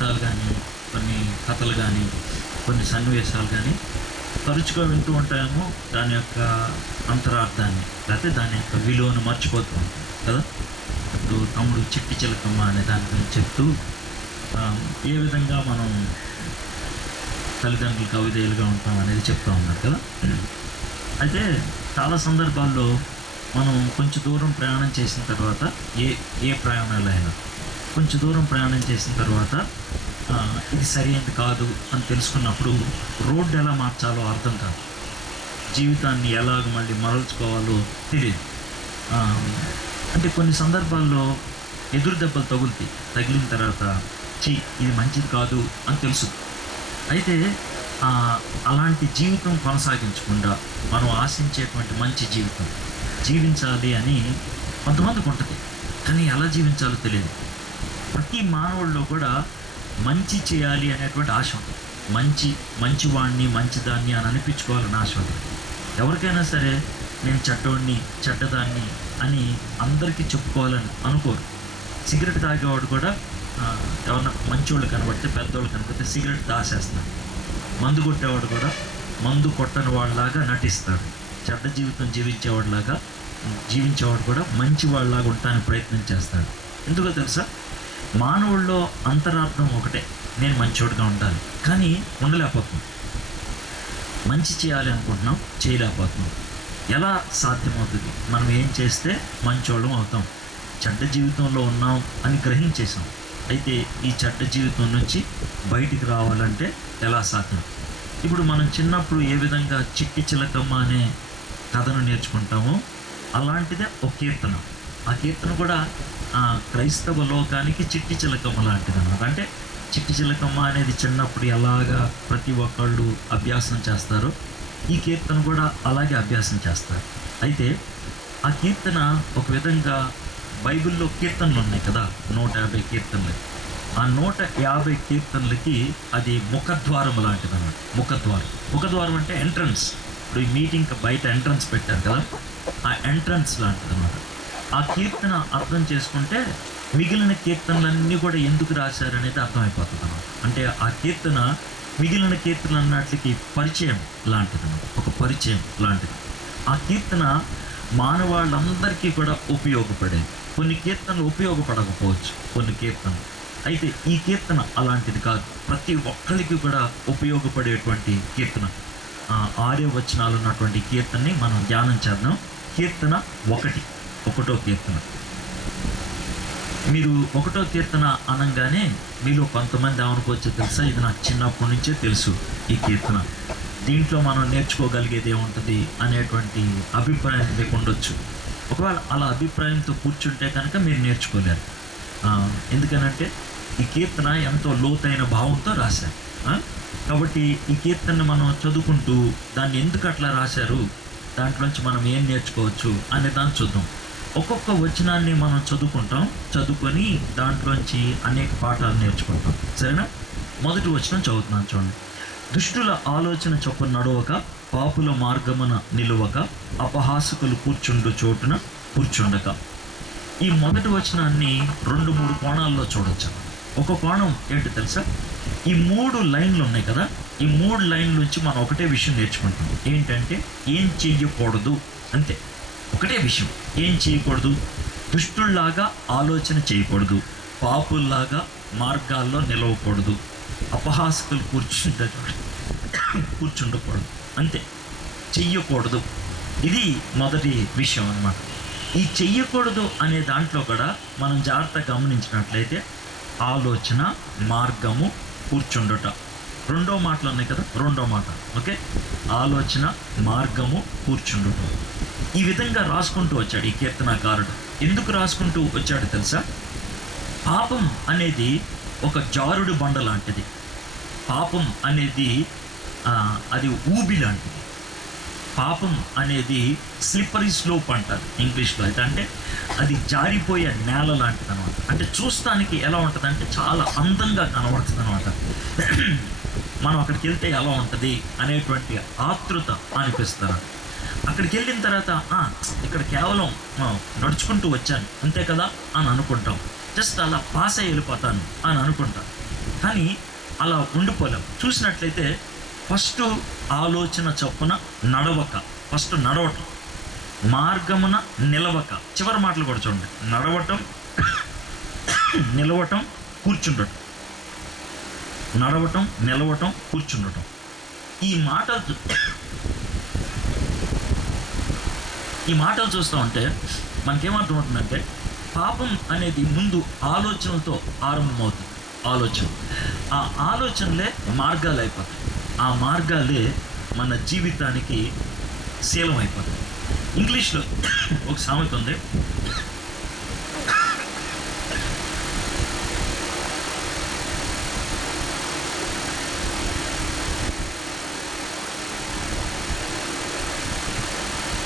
పాఠాలు కానీ, కొన్ని కథలు కానీ, కొన్ని సన్నివేశాలు కానీ తరచుగా వింటూ ఉంటాయేమో దాని యొక్క అంతరార్థాన్ని, లేకపోతే దాని యొక్క విలువను మర్చిపోతూ ఉంటాం కదా. ఇప్పుడు తమ్ముడు చిట్టి చిలకమ్మ అనే దాని గురించి చెప్తూ ఏ విధంగా మనం తల్లిదండ్రులకు అవిధేయులుగా ఉంటాం అనేది చెప్తూ ఉన్నారు కదా. అయితే చాలా సందర్భాల్లో మనం కొంచెం దూరం ప్రయాణం చేసిన తర్వాత, ఏ ప్రయాణాలైనా కొంచెం దూరం ప్రయాణం చేసిన తర్వాత ఇది సరైనది కాదు అని తెలుసుకున్నప్పుడు రోడ్డు ఎలా మార్చాలో అర్థం కాదు, జీవితాన్ని ఎలాగ మళ్ళీ మరల్చుకోవాలో తెలియదు. అంటే కొన్ని సందర్భాల్లో ఎదురు దెబ్బలు తగిలిన తర్వాత ఇది మంచిది కాదు అని తెలుసు. అయితే అలాంటి జీవితం కొనసాగించకుండా మనం ఆశించేటువంటి మంచి జీవితం జీవించాలి అని కొంతమందికి ఉంటుంది, కానీ ఎలా జీవించాలో తెలియదు. ప్రతి మానవుల్లో కూడా మంచి చేయాలి అనేటువంటి ఆశ ఉంటుంది. మంచివాడిని మంచిదాన్ని అని అనిపించుకోవాలని ఆశ ఉంటుంది. ఎవరికైనా సరే నేను చెడ్డదాన్ని అని అందరికీ చెప్పుకోవాలని అనుకోరు. సిగరెట్ తాగేవాడు కూడా ఎవరన్నా మంచోళ్ళు కనబడితే, పెద్దోళ్ళు కనబడితే సిగరెట్ దాసేస్తాడు. మందు కొట్టేవాడు కూడా మందు కొట్టని వాళ్ళలాగా నటిస్తాడు. చెడ్డ జీవితం జీవించేవాడు కూడా మంచి వాళ్ళలాగా ఉండటానికి ప్రయత్నం చేస్తాడు. ఎందుకో తెలుసా, మానవుల్లో అంతరార్థం ఒకటే, నేను మంచివాడిగా ఉండాలి, కానీ ఉండలేకపోతున్నాం. మంచి చేయాలి అనుకుంటున్నాం, చేయలేకపోతున్నాం. ఎలా సాధ్యమవుతుంది? మనం ఏం చేస్తే మంచోళ్ళం అవుతాం? చెడ్డ జీవితంలో ఉన్నాం అని గ్రహించేసాం. అయితే ఈ చెడ్డ జీవితం నుంచి బయటికి రావాలంటే ఎలా సాధ్యం? ఇప్పుడు మనం చిన్నప్పుడు ఏ విధంగా చిట్టి చిలకమ్మ అనే కథను నేర్చుకుంటామో అలాంటిదే ఒక కీర్తన. ఆ కీర్తన కూడా క్రైస్తవ లోకానికి చిట్టి చిలకమ్మ లాంటిది అన్నమాట. అంటే చిట్టి చిలకమ్మ అనేది చిన్నప్పుడు ఎలాగా ప్రతి ఒక్కళ్ళు అభ్యాసం చేస్తారో ఈ కీర్తన కూడా అలాగే అభ్యాసం చేస్తారు. అయితే ఆ కీర్తన ఒక విధంగా బైబిల్లో కీర్తనలు ఉన్నాయి కదా, 150 కీర్తనలు. ఆ 150 కీర్తనలకి అది ముఖద్వారం లాంటిది అన్నమాట. ముఖద్వారం అంటే ఎంట్రన్స్. ఇప్పుడు ఈ మీటింగ్కి బయట ఎంట్రన్స్ పెట్టారు కదా, ఆ ఎంట్రన్స్ లాంటిది అన్నమాట. ఆ కీర్తన అర్థం చేసుకుంటే మిగిలిన కీర్తనలన్నీ కూడా ఎందుకు రాశారనేది అర్థమైపోతుంది అన్నమాట. అంటే ఆ కీర్తన మిగిలిన కీర్తనలు అన్నట్లకి పరిచయం లాంటిది అన్నమాట, ఒక పరిచయం లాంటిది. ఆ కీర్తన మానవాళ్ళందరికీ కూడా ఉపయోగపడేది. కొన్ని కీర్తనలు ఉపయోగపడకపోవచ్చు, కొన్ని కీర్తనలు. అయితే ఈ కీర్తన అలాంటిది కాదు, ప్రతి ఒక్కరికి కూడా ఉపయోగపడేటువంటి కీర్తన. 6 వచనాలు ఉన్నటువంటి కీర్తనని మనం ధ్యానం చేద్దాం. కీర్తన 1వ కీర్తన. మీరు 1వ కీర్తన అనగానే మీలో కొంతమంది ఏమనుకోవచ్చో తెలుసా, ఇది నాకు చిన్నప్పటి నుంచే తెలుసు ఈ కీర్తన, దీంట్లో మనం నేర్చుకోగలిగేది ఏముంటుంది అనేటువంటి అభిప్రాయం మీకు ఉండొచ్చు. ఒకవేళ అలా అభిప్రాయంతో కూర్చుంటే కనుక మీరు నేర్చుకోలేరు. ఎందుకనంటే ఈ కీర్తన ఎంతో లోతైన భావంతో రాశారు. కాబట్టి ఈ కీర్తనను మనం చదువుకుంటూ దాన్ని ఎందుకు అట్లా రాశారు, దాంట్లోంచి మనం ఏం నేర్చుకోవచ్చు అనే దాన్ని చూద్దాం. ఒక్కొక్క వచనాన్ని మనం చదువుకొని దాంట్లోంచి అనేక పాఠాలు నేర్చుకుంటాం. సరేనా? మొదటి వచనం చదువుతున్నాను చూడండి. దుష్టుల ఆలోచన చొప్పున నడవక, పాపుల మార్గమున నిలువక, అపహాసకులు కూర్చుండు చోటున కూర్చుండక. ఈ మొదటి వచనాన్ని 2-3 కోణాల్లో చూడొచ్చు. ఒక కోణం ఏంటి తెలుసా, ఈ 3 లైన్లు ఉన్నాయి కదా, ఈ 3 లైన్ల నుంచి మనం ఒకటే విషయం నేర్చుకుంటాం. ఏంటంటే ఏం చెయ్యకూడదు, అంతే. ఒకటే విషయం, ఏం చేయకూడదు. దుష్టుల్లాగా ఆలోచన చేయకూడదు, పాపుల్లాగా మార్గాల్లో నిలవకూడదు, అపహాసకులు కూర్చుండకూడదు, అంతే. చెయ్యకూడదు, ఇది మొదటి విషయం అన్నమాట. ఈ చెయ్యకూడదు అనే దాంట్లో కూడా మనం జాగ్రత్తగా గమనించినట్లయితే ఆలోచన, మార్గము, కూర్చుండుట, 2 మాటలు ఉన్నాయి కదా, 2వ మాట. ఓకే, ఆలోచన, మార్గము, కూర్చుండుట. ఈ విధంగా రాసుకుంటూ వచ్చాడు ఈ కీర్తనాకారుడు. ఎందుకు రాసుకుంటూ వచ్చాడు తెలుసా? పాపం అనేది ఒక జారుడు బండ లాంటిది. పాపం అనేది అది ఊబి లాంటిది. పాపం అనేది స్లిప్పరీ స్లోప్ అంటారు ఇంగ్లీష్లో. అయితే అంటే అది జారిపోయే నేల లాంటిది అనమాట. అంటే చూస్తానికి ఎలా ఉంటుంది అంటే చాలా అందంగా కనబడుతుంది అనమాట. మనం అక్కడికి వెళ్తే ఎలా ఉంటుంది అనేటువంటి ఆతృత అనిపిస్తారు. అక్కడికి వెళ్ళిన తర్వాత ఇక్కడ కేవలం నడుచుకుంటూ వచ్చాను అంతే కదా అని అనుకుంటాం. జస్ట్ అలా పాస్ అయ్యి వెళ్ళిపోతాను అని అనుకుంటాం. కానీ అలా ఉండిపోలేం. చూసినట్లయితే ఫస్ట్ ఆలోచన చొప్పున నడవక, ఫస్ట్ నడవటం, మార్గమున నిలవక, చివరి మాటలు కూడా చూడండి, నడవటం, నిలవటం, కూర్చుండటం, నడవటం, నిలవటం, కూర్చుండటం. ఈ మాటలు చూస్తూ ఉంటే మనకేమర్థమవుతుందంటే పాపం అనేది ముందు ఆలోచనలతో ఆరంభమవుతుంది. ఆ ఆలోచనలే మార్గాలు అయిపోతాయి. ఆ మార్గాలే మన జీవితానికి శీలం అయిపోతాయి. ఇంగ్లీష్లో ఒక సామెత ఉంది,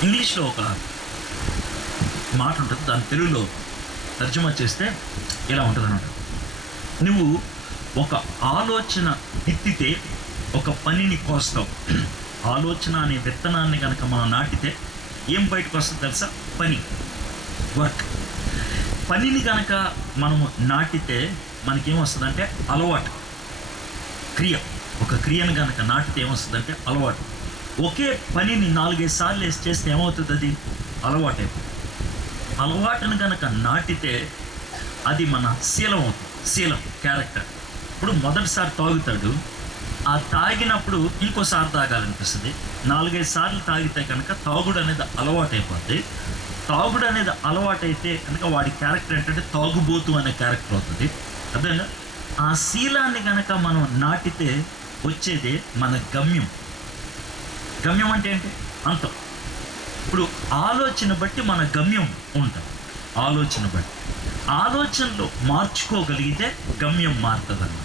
ఇంగ్లీష్లో ఒక మాట ఉంటుంది, దాని తెలుగులో తర్జుమా చేస్తే ఇలా ఉంటుంది అన్నమాట. నువ్వు ఒక ఆలోచన విత్తితే ఒక పనిని కోస్తావు. ఆలోచన అనే విత్తనాన్ని కనుక మనం నాటితే ఏం బయటకు వస్తుంది తెలుసా? పని, వర్క్. పనిని కనుక మనము నాటితే మనకేమొస్తుందంటే అలవాటు, క్రియ. ఒక క్రియను కనుక నాటితే ఏమొస్తుందంటే అలవాటు. ఒకే పనిని 4-5 సార్లు వేసి చేస్తే ఏమవుతుంది? అది అలవాటు. అలవాటును కనుక నాటితే అది మన శీలం అవుతుంది. శీలం, క్యారెక్టర్. ఇప్పుడు మొదటిసారి తాగుతాడు, ఆ తాగినప్పుడు ఇంకోసారి తాగాలనిపిస్తుంది. 4-5 సార్లు తాగితే కనుక తాగుడు అనేది అలవాటు అయిపోద్ది. తాగుడు అనేది అలవాటైతే కనుక వాడి క్యారెక్టర్ ఏంటంటే తాగుబోతు అనే క్యారెక్టర్ అవుతుంది. అదేనా? ఆ శీలాన్ని కనుక మనం నాటితే వచ్చేదే మన గమ్యం. గమ్యం అంటే ఏంటి? అంతం. ఇప్పుడు ఆలోచన బట్టి మన గమ్యం ఉంటుంది. ఆలోచనలో మార్చుకోగలిగితే గమ్యం మారుతుందన్నమాట.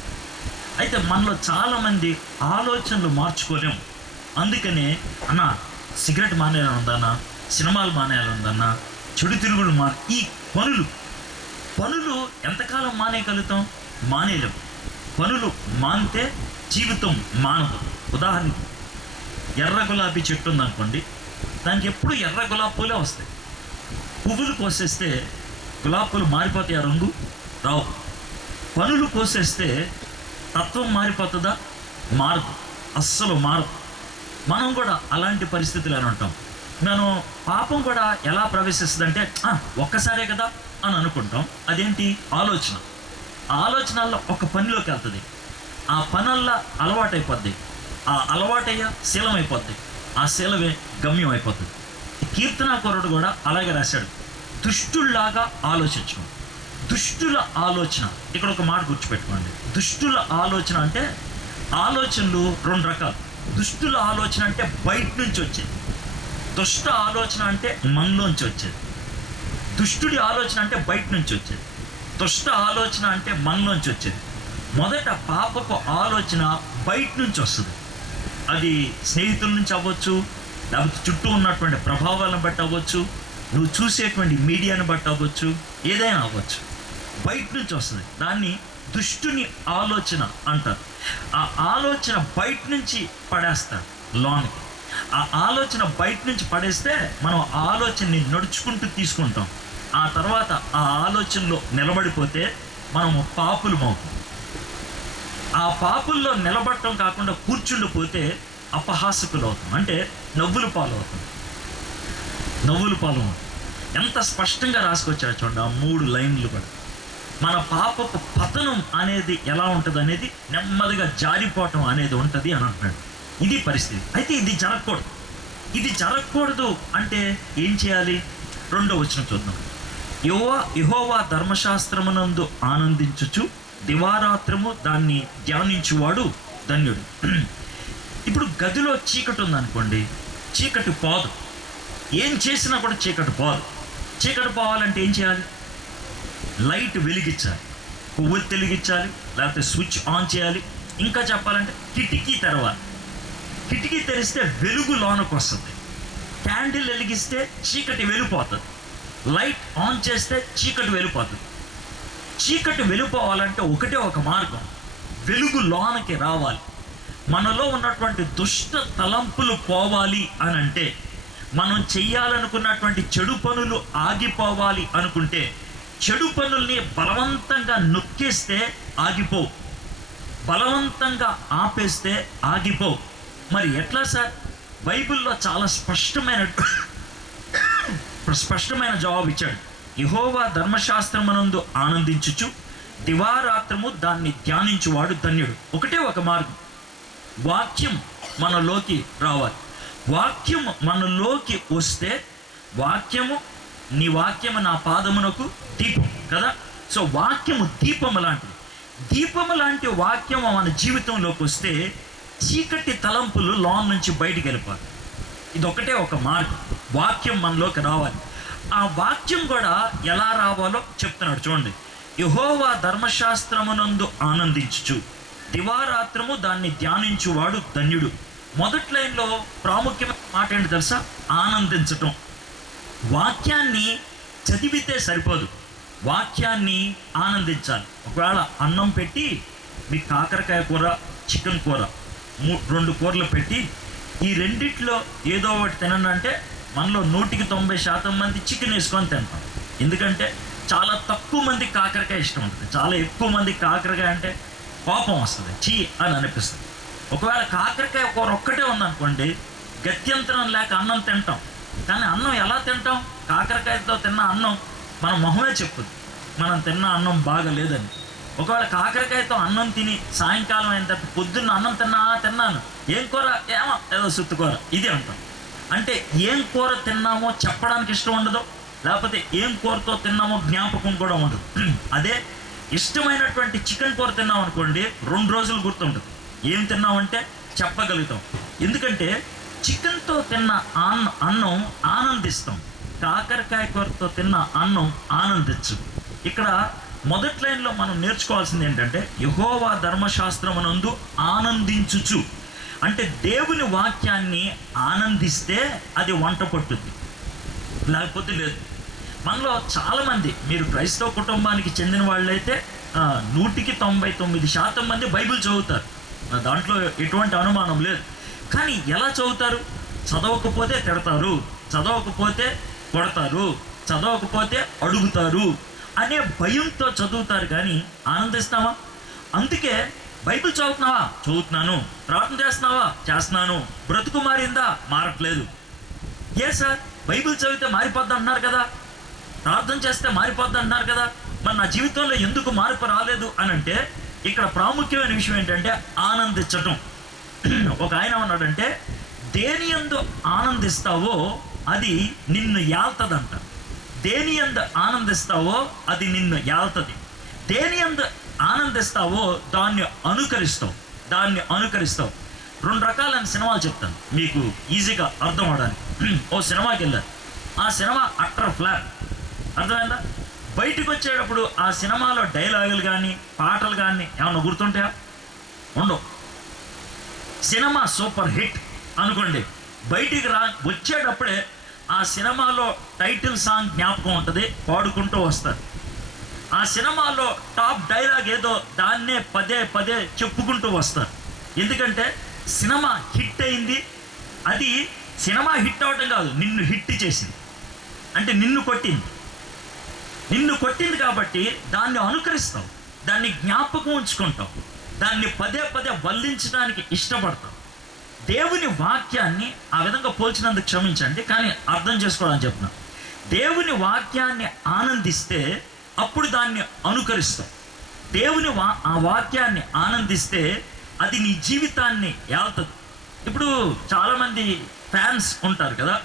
అయితే మనలో చాలామంది ఆలోచనలు మార్చుకోలేం. అందుకనే అన్న సిగరెట్ మానేయాలని ఉందన్నా, సినిమాలు మానేయాలని ఉందన్నా, చెడు తిరుగుడు ఈ పనులు ఎంతకాలం మానేయగలుగుతాం? మానేయలేం. పనులు మానితే జీవితం మానదు. ఉదాహరణకి ఎర్ర గులాబీ చెట్టు ఉందనుకోండి, దానికి ఎప్పుడు ఎర్ర గులాబీ పూలే వస్తాయి. పువ్వులు కోసేస్తే గులాబీ పూలు మారిపోతాయి, ఆ రంగు రావు. పనులు కోసేస్తే తత్వం మారిపోతుందా? మారదు, అస్సలు మారదు. మనం కూడా అలాంటి పరిస్థితులు అని ఉంటాం. మనం పాపం కూడా ఎలా ప్రవేశిస్తుందంటే ఒక్కసారే కదా అని అనుకుంటాం. అదేంటి? ఆలోచనల్లో ఒక పనిలోకి వెళ్తుంది. ఆ పనల్లా అలవాటైపోద్ది. ఆ అలవాటయ్యా శీలం అయిపోద్ది. ఆ శీలమే గమ్యం అయిపోతుంది. కీర్తనాకారుడు కూడా అలాగే రాశాడు, దుష్టుల్లాగా ఆలోచించడం. దుష్టుల ఆలోచన, ఇక్కడ ఒక మాట గుర్తుపెట్టుకోండి. దుష్టుల ఆలోచన అంటే ఆలోచనలు 2 రకాలు. దుష్టుల ఆలోచన అంటే బయట నుంచి వచ్చేది, దుష్ట ఆలోచన అంటే మనలోంచి వచ్చేది. దుష్టుడి ఆలోచన అంటే బయట నుంచి వచ్చేది, దుష్ట ఆలోచన అంటే మనలోంచి వచ్చేది. మొదట పాపపు ఆలోచన బయట నుంచి వస్తుంది. అది స్నేహితుల నుంచి అవ్వచ్చు, లేకపోతే చుట్టూ ఉన్నటువంటి ప్రభావాలను బట్టి అవ్వచ్చు, నువ్వు చూసేటువంటి మీడియాని బట్టి అవ్వచ్చు, ఏదైనా అవ్వచ్చు. బయట నుంచి వస్తుంది. దాన్ని దుష్టుని ఆలోచన అంటారు. ఆ ఆలోచన బయట నుంచి పడేస్తాడు లోనికి. ఆ ఆలోచన బయట నుంచి పడేస్తే మనం ఆ ఆలోచనని నడుచుకుంటూ తీసుకుంటాం. ఆ తర్వాత ఆ ఆలోచనలో నిలబడిపోతే మనము పాపులమవుతాం. ఆ పాపుల్లో నిలబడటం కాకుండా కూర్చుండిపోతే అపహాసకులు అవుతాం, అంటే నవ్వుల పాలు అవుతాం. ఎంత స్పష్టంగా రాసుకొచ్చారు చూడండి ఆ 3 లైన్లు కూడా. మన పాపపు పతనం అనేది ఎలా ఉంటుంది అనేది, నెమ్మదిగా జారిపోవటం అనేది ఉంటుంది అని అంటున్నాడు. ఇది పరిస్థితి. అయితే ఇది జరగకూడదు అంటే ఏం చేయాలి? 2వ వచనం చూద్దాం. యెహోవా ధర్మశాస్త్రమునందు ఆనందించుచు దివారాత్రము దాన్ని ధ్యానించువాడు ధన్యుడు. ఇప్పుడు గదిలో చీకటి ఉందనుకోండి, చీకటి పోదు. ఏం చేసినా కూడా చీకటి పోదు. చీకటి పోవాలంటే ఏం చేయాలి? లైట్ వెలిగించాలి, కొవ్వొత్తి వెలిగించాలి, లేకపోతే స్విచ్ ఆన్ చేయాలి. ఇంకా చెప్పాలంటే కిటికీ తెరవాలి. కిటికీ తెరిస్తే వెలుగు లోనకు వస్తుంది. క్యాండిల్ వెలిగిస్తే చీకటి వెళ్ళిపోతుంది. లైట్ ఆన్ చేస్తే చీకటి వెళ్ళిపోతుంది. చీకటి వెళ్ళిపోవాలంటే ఒకటే ఒక మార్గం, వెలుగు లోనకి రావాలి. మనలో ఉన్నటువంటి దుష్ట తలంపులు పోవాలి అని అంటే, మనం చెయ్యాలనుకున్నటువంటి చెడు పనులు ఆగిపోవాలి అనుకుంటే, చెడు పనుల్ని బలవంతంగా నొక్కేస్తే ఆగిపోవు. బలవంతంగా ఆపేస్తే ఆగిపో. మరి ఎట్లా సార్? బైబిల్లో చాలా స్పష్టమైన జవాబు ఇచ్చాడు. యెహోవా ధర్మశాస్త్రమునందు ఆనందించుచు దివారాత్రము దాన్ని ధ్యానించువాడు ధన్యుడు. ఒకటే ఒక మార్గం, వాక్యం మనలోకి రావాలి. వాక్యం మనలోకి వస్తే, వాక్యము, నీ వాక్యము నా పాదమునకు దీపం కదా. సో వాక్యము దీపము లాంటిది. దీపము లాంటి వాక్యం మన జీవితంలోకి వస్తే చీకటి తలంపులు లోన్ నుంచి బయటికి వెళ్ళిపోవాలి. ఇదొకటే ఒక మార్గం, వాక్యం మనలోకి రావాలి. ఆ వాక్యం కూడా ఎలా రావాలో చెప్తున్నాడు చూడండి. యెహోవా ధర్మశాస్త్రమునందు ఆనందించుచు దివారాత్రము దాన్ని ధ్యానించువాడు ధన్యుడు. మొదటి లైన్లో ప్రాముఖ్యమైన మాట ఏంటి తెలుసా? ఆనందించటం. వాక్యాన్ని చదివితే సరిపోదు, వాక్యాన్ని ఆనందించాలి. ఒకవేళ అన్నం పెట్టి మీకు కాకరకాయ కూర, చికెన్ కూర, 2 కూరలు పెట్టి ఈ రెండిట్లో ఏదో ఒకటి తినండి అంటే మనలో 190% మంది చికెన్ వేసుకొని తింటాం. ఎందుకంటే చాలా తక్కువ మందికి కాకరకాయ ఇష్టం ఉంటుంది. చాలా ఎక్కువ మందికి కాకరకాయ అంటే కోపం వస్తుంది, చీ అని అనిపిస్తుంది. ఒకవేళ కాకరకాయ కూర ఒక్కటే ఉందనుకోండి, గత్యంతరం లేక అన్నం తింటాం. కానీ అన్నం ఎలా తింటాం? కాకరకాయతో తిన్న అన్నం మన మొహమే చెప్పుద్ది మనం తిన్న అన్నం బాగలేదని. ఒకవేళ కాకరకాయతో అన్నం తిని సాయంకాలం అయిన తర్వాత పొద్దున్న అన్నం తిన్నాను, ఏం కూర? ఏదో సుత్తు కూర, ఇది అంటాం. అంటే ఏం కూర తిన్నామో చెప్పడానికి ఇష్టం ఉండదు, లేకపోతే ఏం కూరతో తిన్నామో జ్ఞాపకం కూడా ఉండదు. అదే ఇష్టమైనటువంటి చికెన్ కూర తిన్నాం అనుకోండి, 2 రోజులు గుర్తుంటుంది. ఏం తిన్నామంటే చెప్పగలుగుతాం. ఎందుకంటే చికెన్తో తిన్న అన్నం ఆనందిస్తాం, కాకరకాయ కూరతో తిన్న అన్నం ఆనందించు. ఇక్కడ మొదటి లైన్లో మనం నేర్చుకోవాల్సింది ఏంటంటే, యెహోవా ధర్మశాస్త్రమునందు ఆనందించుచు అంటే దేవుని వాక్యాన్ని ఆనందిస్తే అది వంట పట్టుద్ది, లేకపోతే లేదు. మనలో చాలామంది, మీరు క్రైస్తవ కుటుంబానికి చెందిన వాళ్ళైతే 199% మంది బైబిల్ చదువుతారు, దాంట్లో ఎటువంటి అనుమానం లేదు. కానీ ఎలా చదువుతారు? చదవకపోతే తిడతారు, చదవకపోతే కొడతారు, చదవకపోతే అడుగుతారు అనే భయంతో చదువుతారు. కానీ ఆనందిస్తావా? అందుకే బైబిల్ చదువుతున్నావా? చదువుతున్నాను. ప్రార్థన చేస్తున్నావా? చేస్తున్నాను. బ్రతుకు మారిందా? మారట్లేదు. ఏ సార్, బైబిల్ చదివితే మారిపోద్ది అంటున్నారు కదా, ప్రార్థన చేస్తే మారిపోద్ది అంటున్నారు కదా, మరి నా జీవితంలో ఎందుకు మార్పు రాలేదు అని అంటే, ఇక్కడ ప్రాముఖ్యమైన విషయం ఏంటంటే ఆనందించటం. ఒక ఆయన ఉన్నాడంటే, దేని యందు ఆనందిస్తావో అది నిన్ను ఏల్తదంట. దేని యందు ఆనందిస్తావో అది నిన్ను ఏల్తది. దేని యందు ఆనందిస్తావో దాన్ని అనుకరిస్తావు. 2 రకాలైన సినిమాలు చెప్తాను మీకు ఈజీగా అర్థం అవడానికి. ఓ సినిమాకి వెళ్ళారు, ఆ సినిమా అట్టర్ ఫ్లాప్, అర్థమైందా? బయటకు వచ్చేటప్పుడు ఆ సినిమాలో డైలాగులు కానీ పాటలు కానీ ఏమన్నా గుర్తుంటాయా? ఉండవు. సినిమా సూపర్ హిట్ అనుకోండి, బయటికి వచ్చేటప్పుడే ఆ సినిమాలో టైటిల్ సాంగ్ జ్ఞాపకం ఉంటుంది, పాడుకుంటూ వస్తారు. ఆ సినిమాలో టాప్ డైలాగ్ ఏదో దాన్నే పదే చెప్పుకుంటూ వస్తారు. ఎందుకంటే సినిమా హిట్ అయింది. అది సినిమా హిట్ అవటం కాదు, నిన్ను హిట్ చేసింది. అంటే నిన్ను కొట్టింది కాబట్టి దాన్ని అనుకరిస్తావు, దాన్ని జ్ఞాపకం ఉంచుకుంటావు, దాన్ని పదే వల్లించడానికి ఇష్టపడతావు. దేవుని వాక్యాన్ని ఆ విధంగా పోల్చినందుకు క్షమించండి, కానీ అర్థం చేసుకోవాలని చెప్తున్నా. దేవుని వాక్యాన్ని ఆనందిస్తే అప్పుడు దాన్ని అనుకరిస్తాం. ఆ వాక్యాన్ని ఆనందిస్తే అది నీ జీవితాన్ని ఏల్తది. ఇప్పుడు చాలామంది ఫ్యాన్స్ ఉంటారు కదా,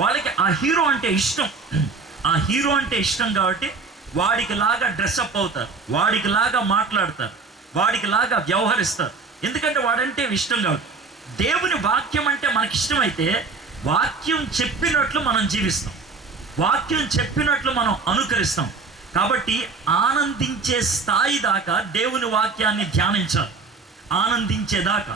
వాళ్ళకి ఆ హీరో అంటే ఇష్టం కాబట్టి వాడికి లాగా డ్రెస్అప్ అవుతారు, వాడికి లాగా మాట్లాడతారు, వాడికి లాగా వ్యవహరిస్తారు. ఎందుకంటే వాడంటే ఇష్టం కాబట్టి. దేవుని వాక్యం అంటే మనకి ఇష్టమైతే వాక్యం చెప్పినట్లు మనం జీవిస్తాం, వాక్యం చెప్పినట్లు మనం అనుకరిస్తాం. కాబట్టి ఆనందించే స్థాయి దాకా దేవుని వాక్యాన్ని ధ్యానించాలి. ఆనందించేదాకా,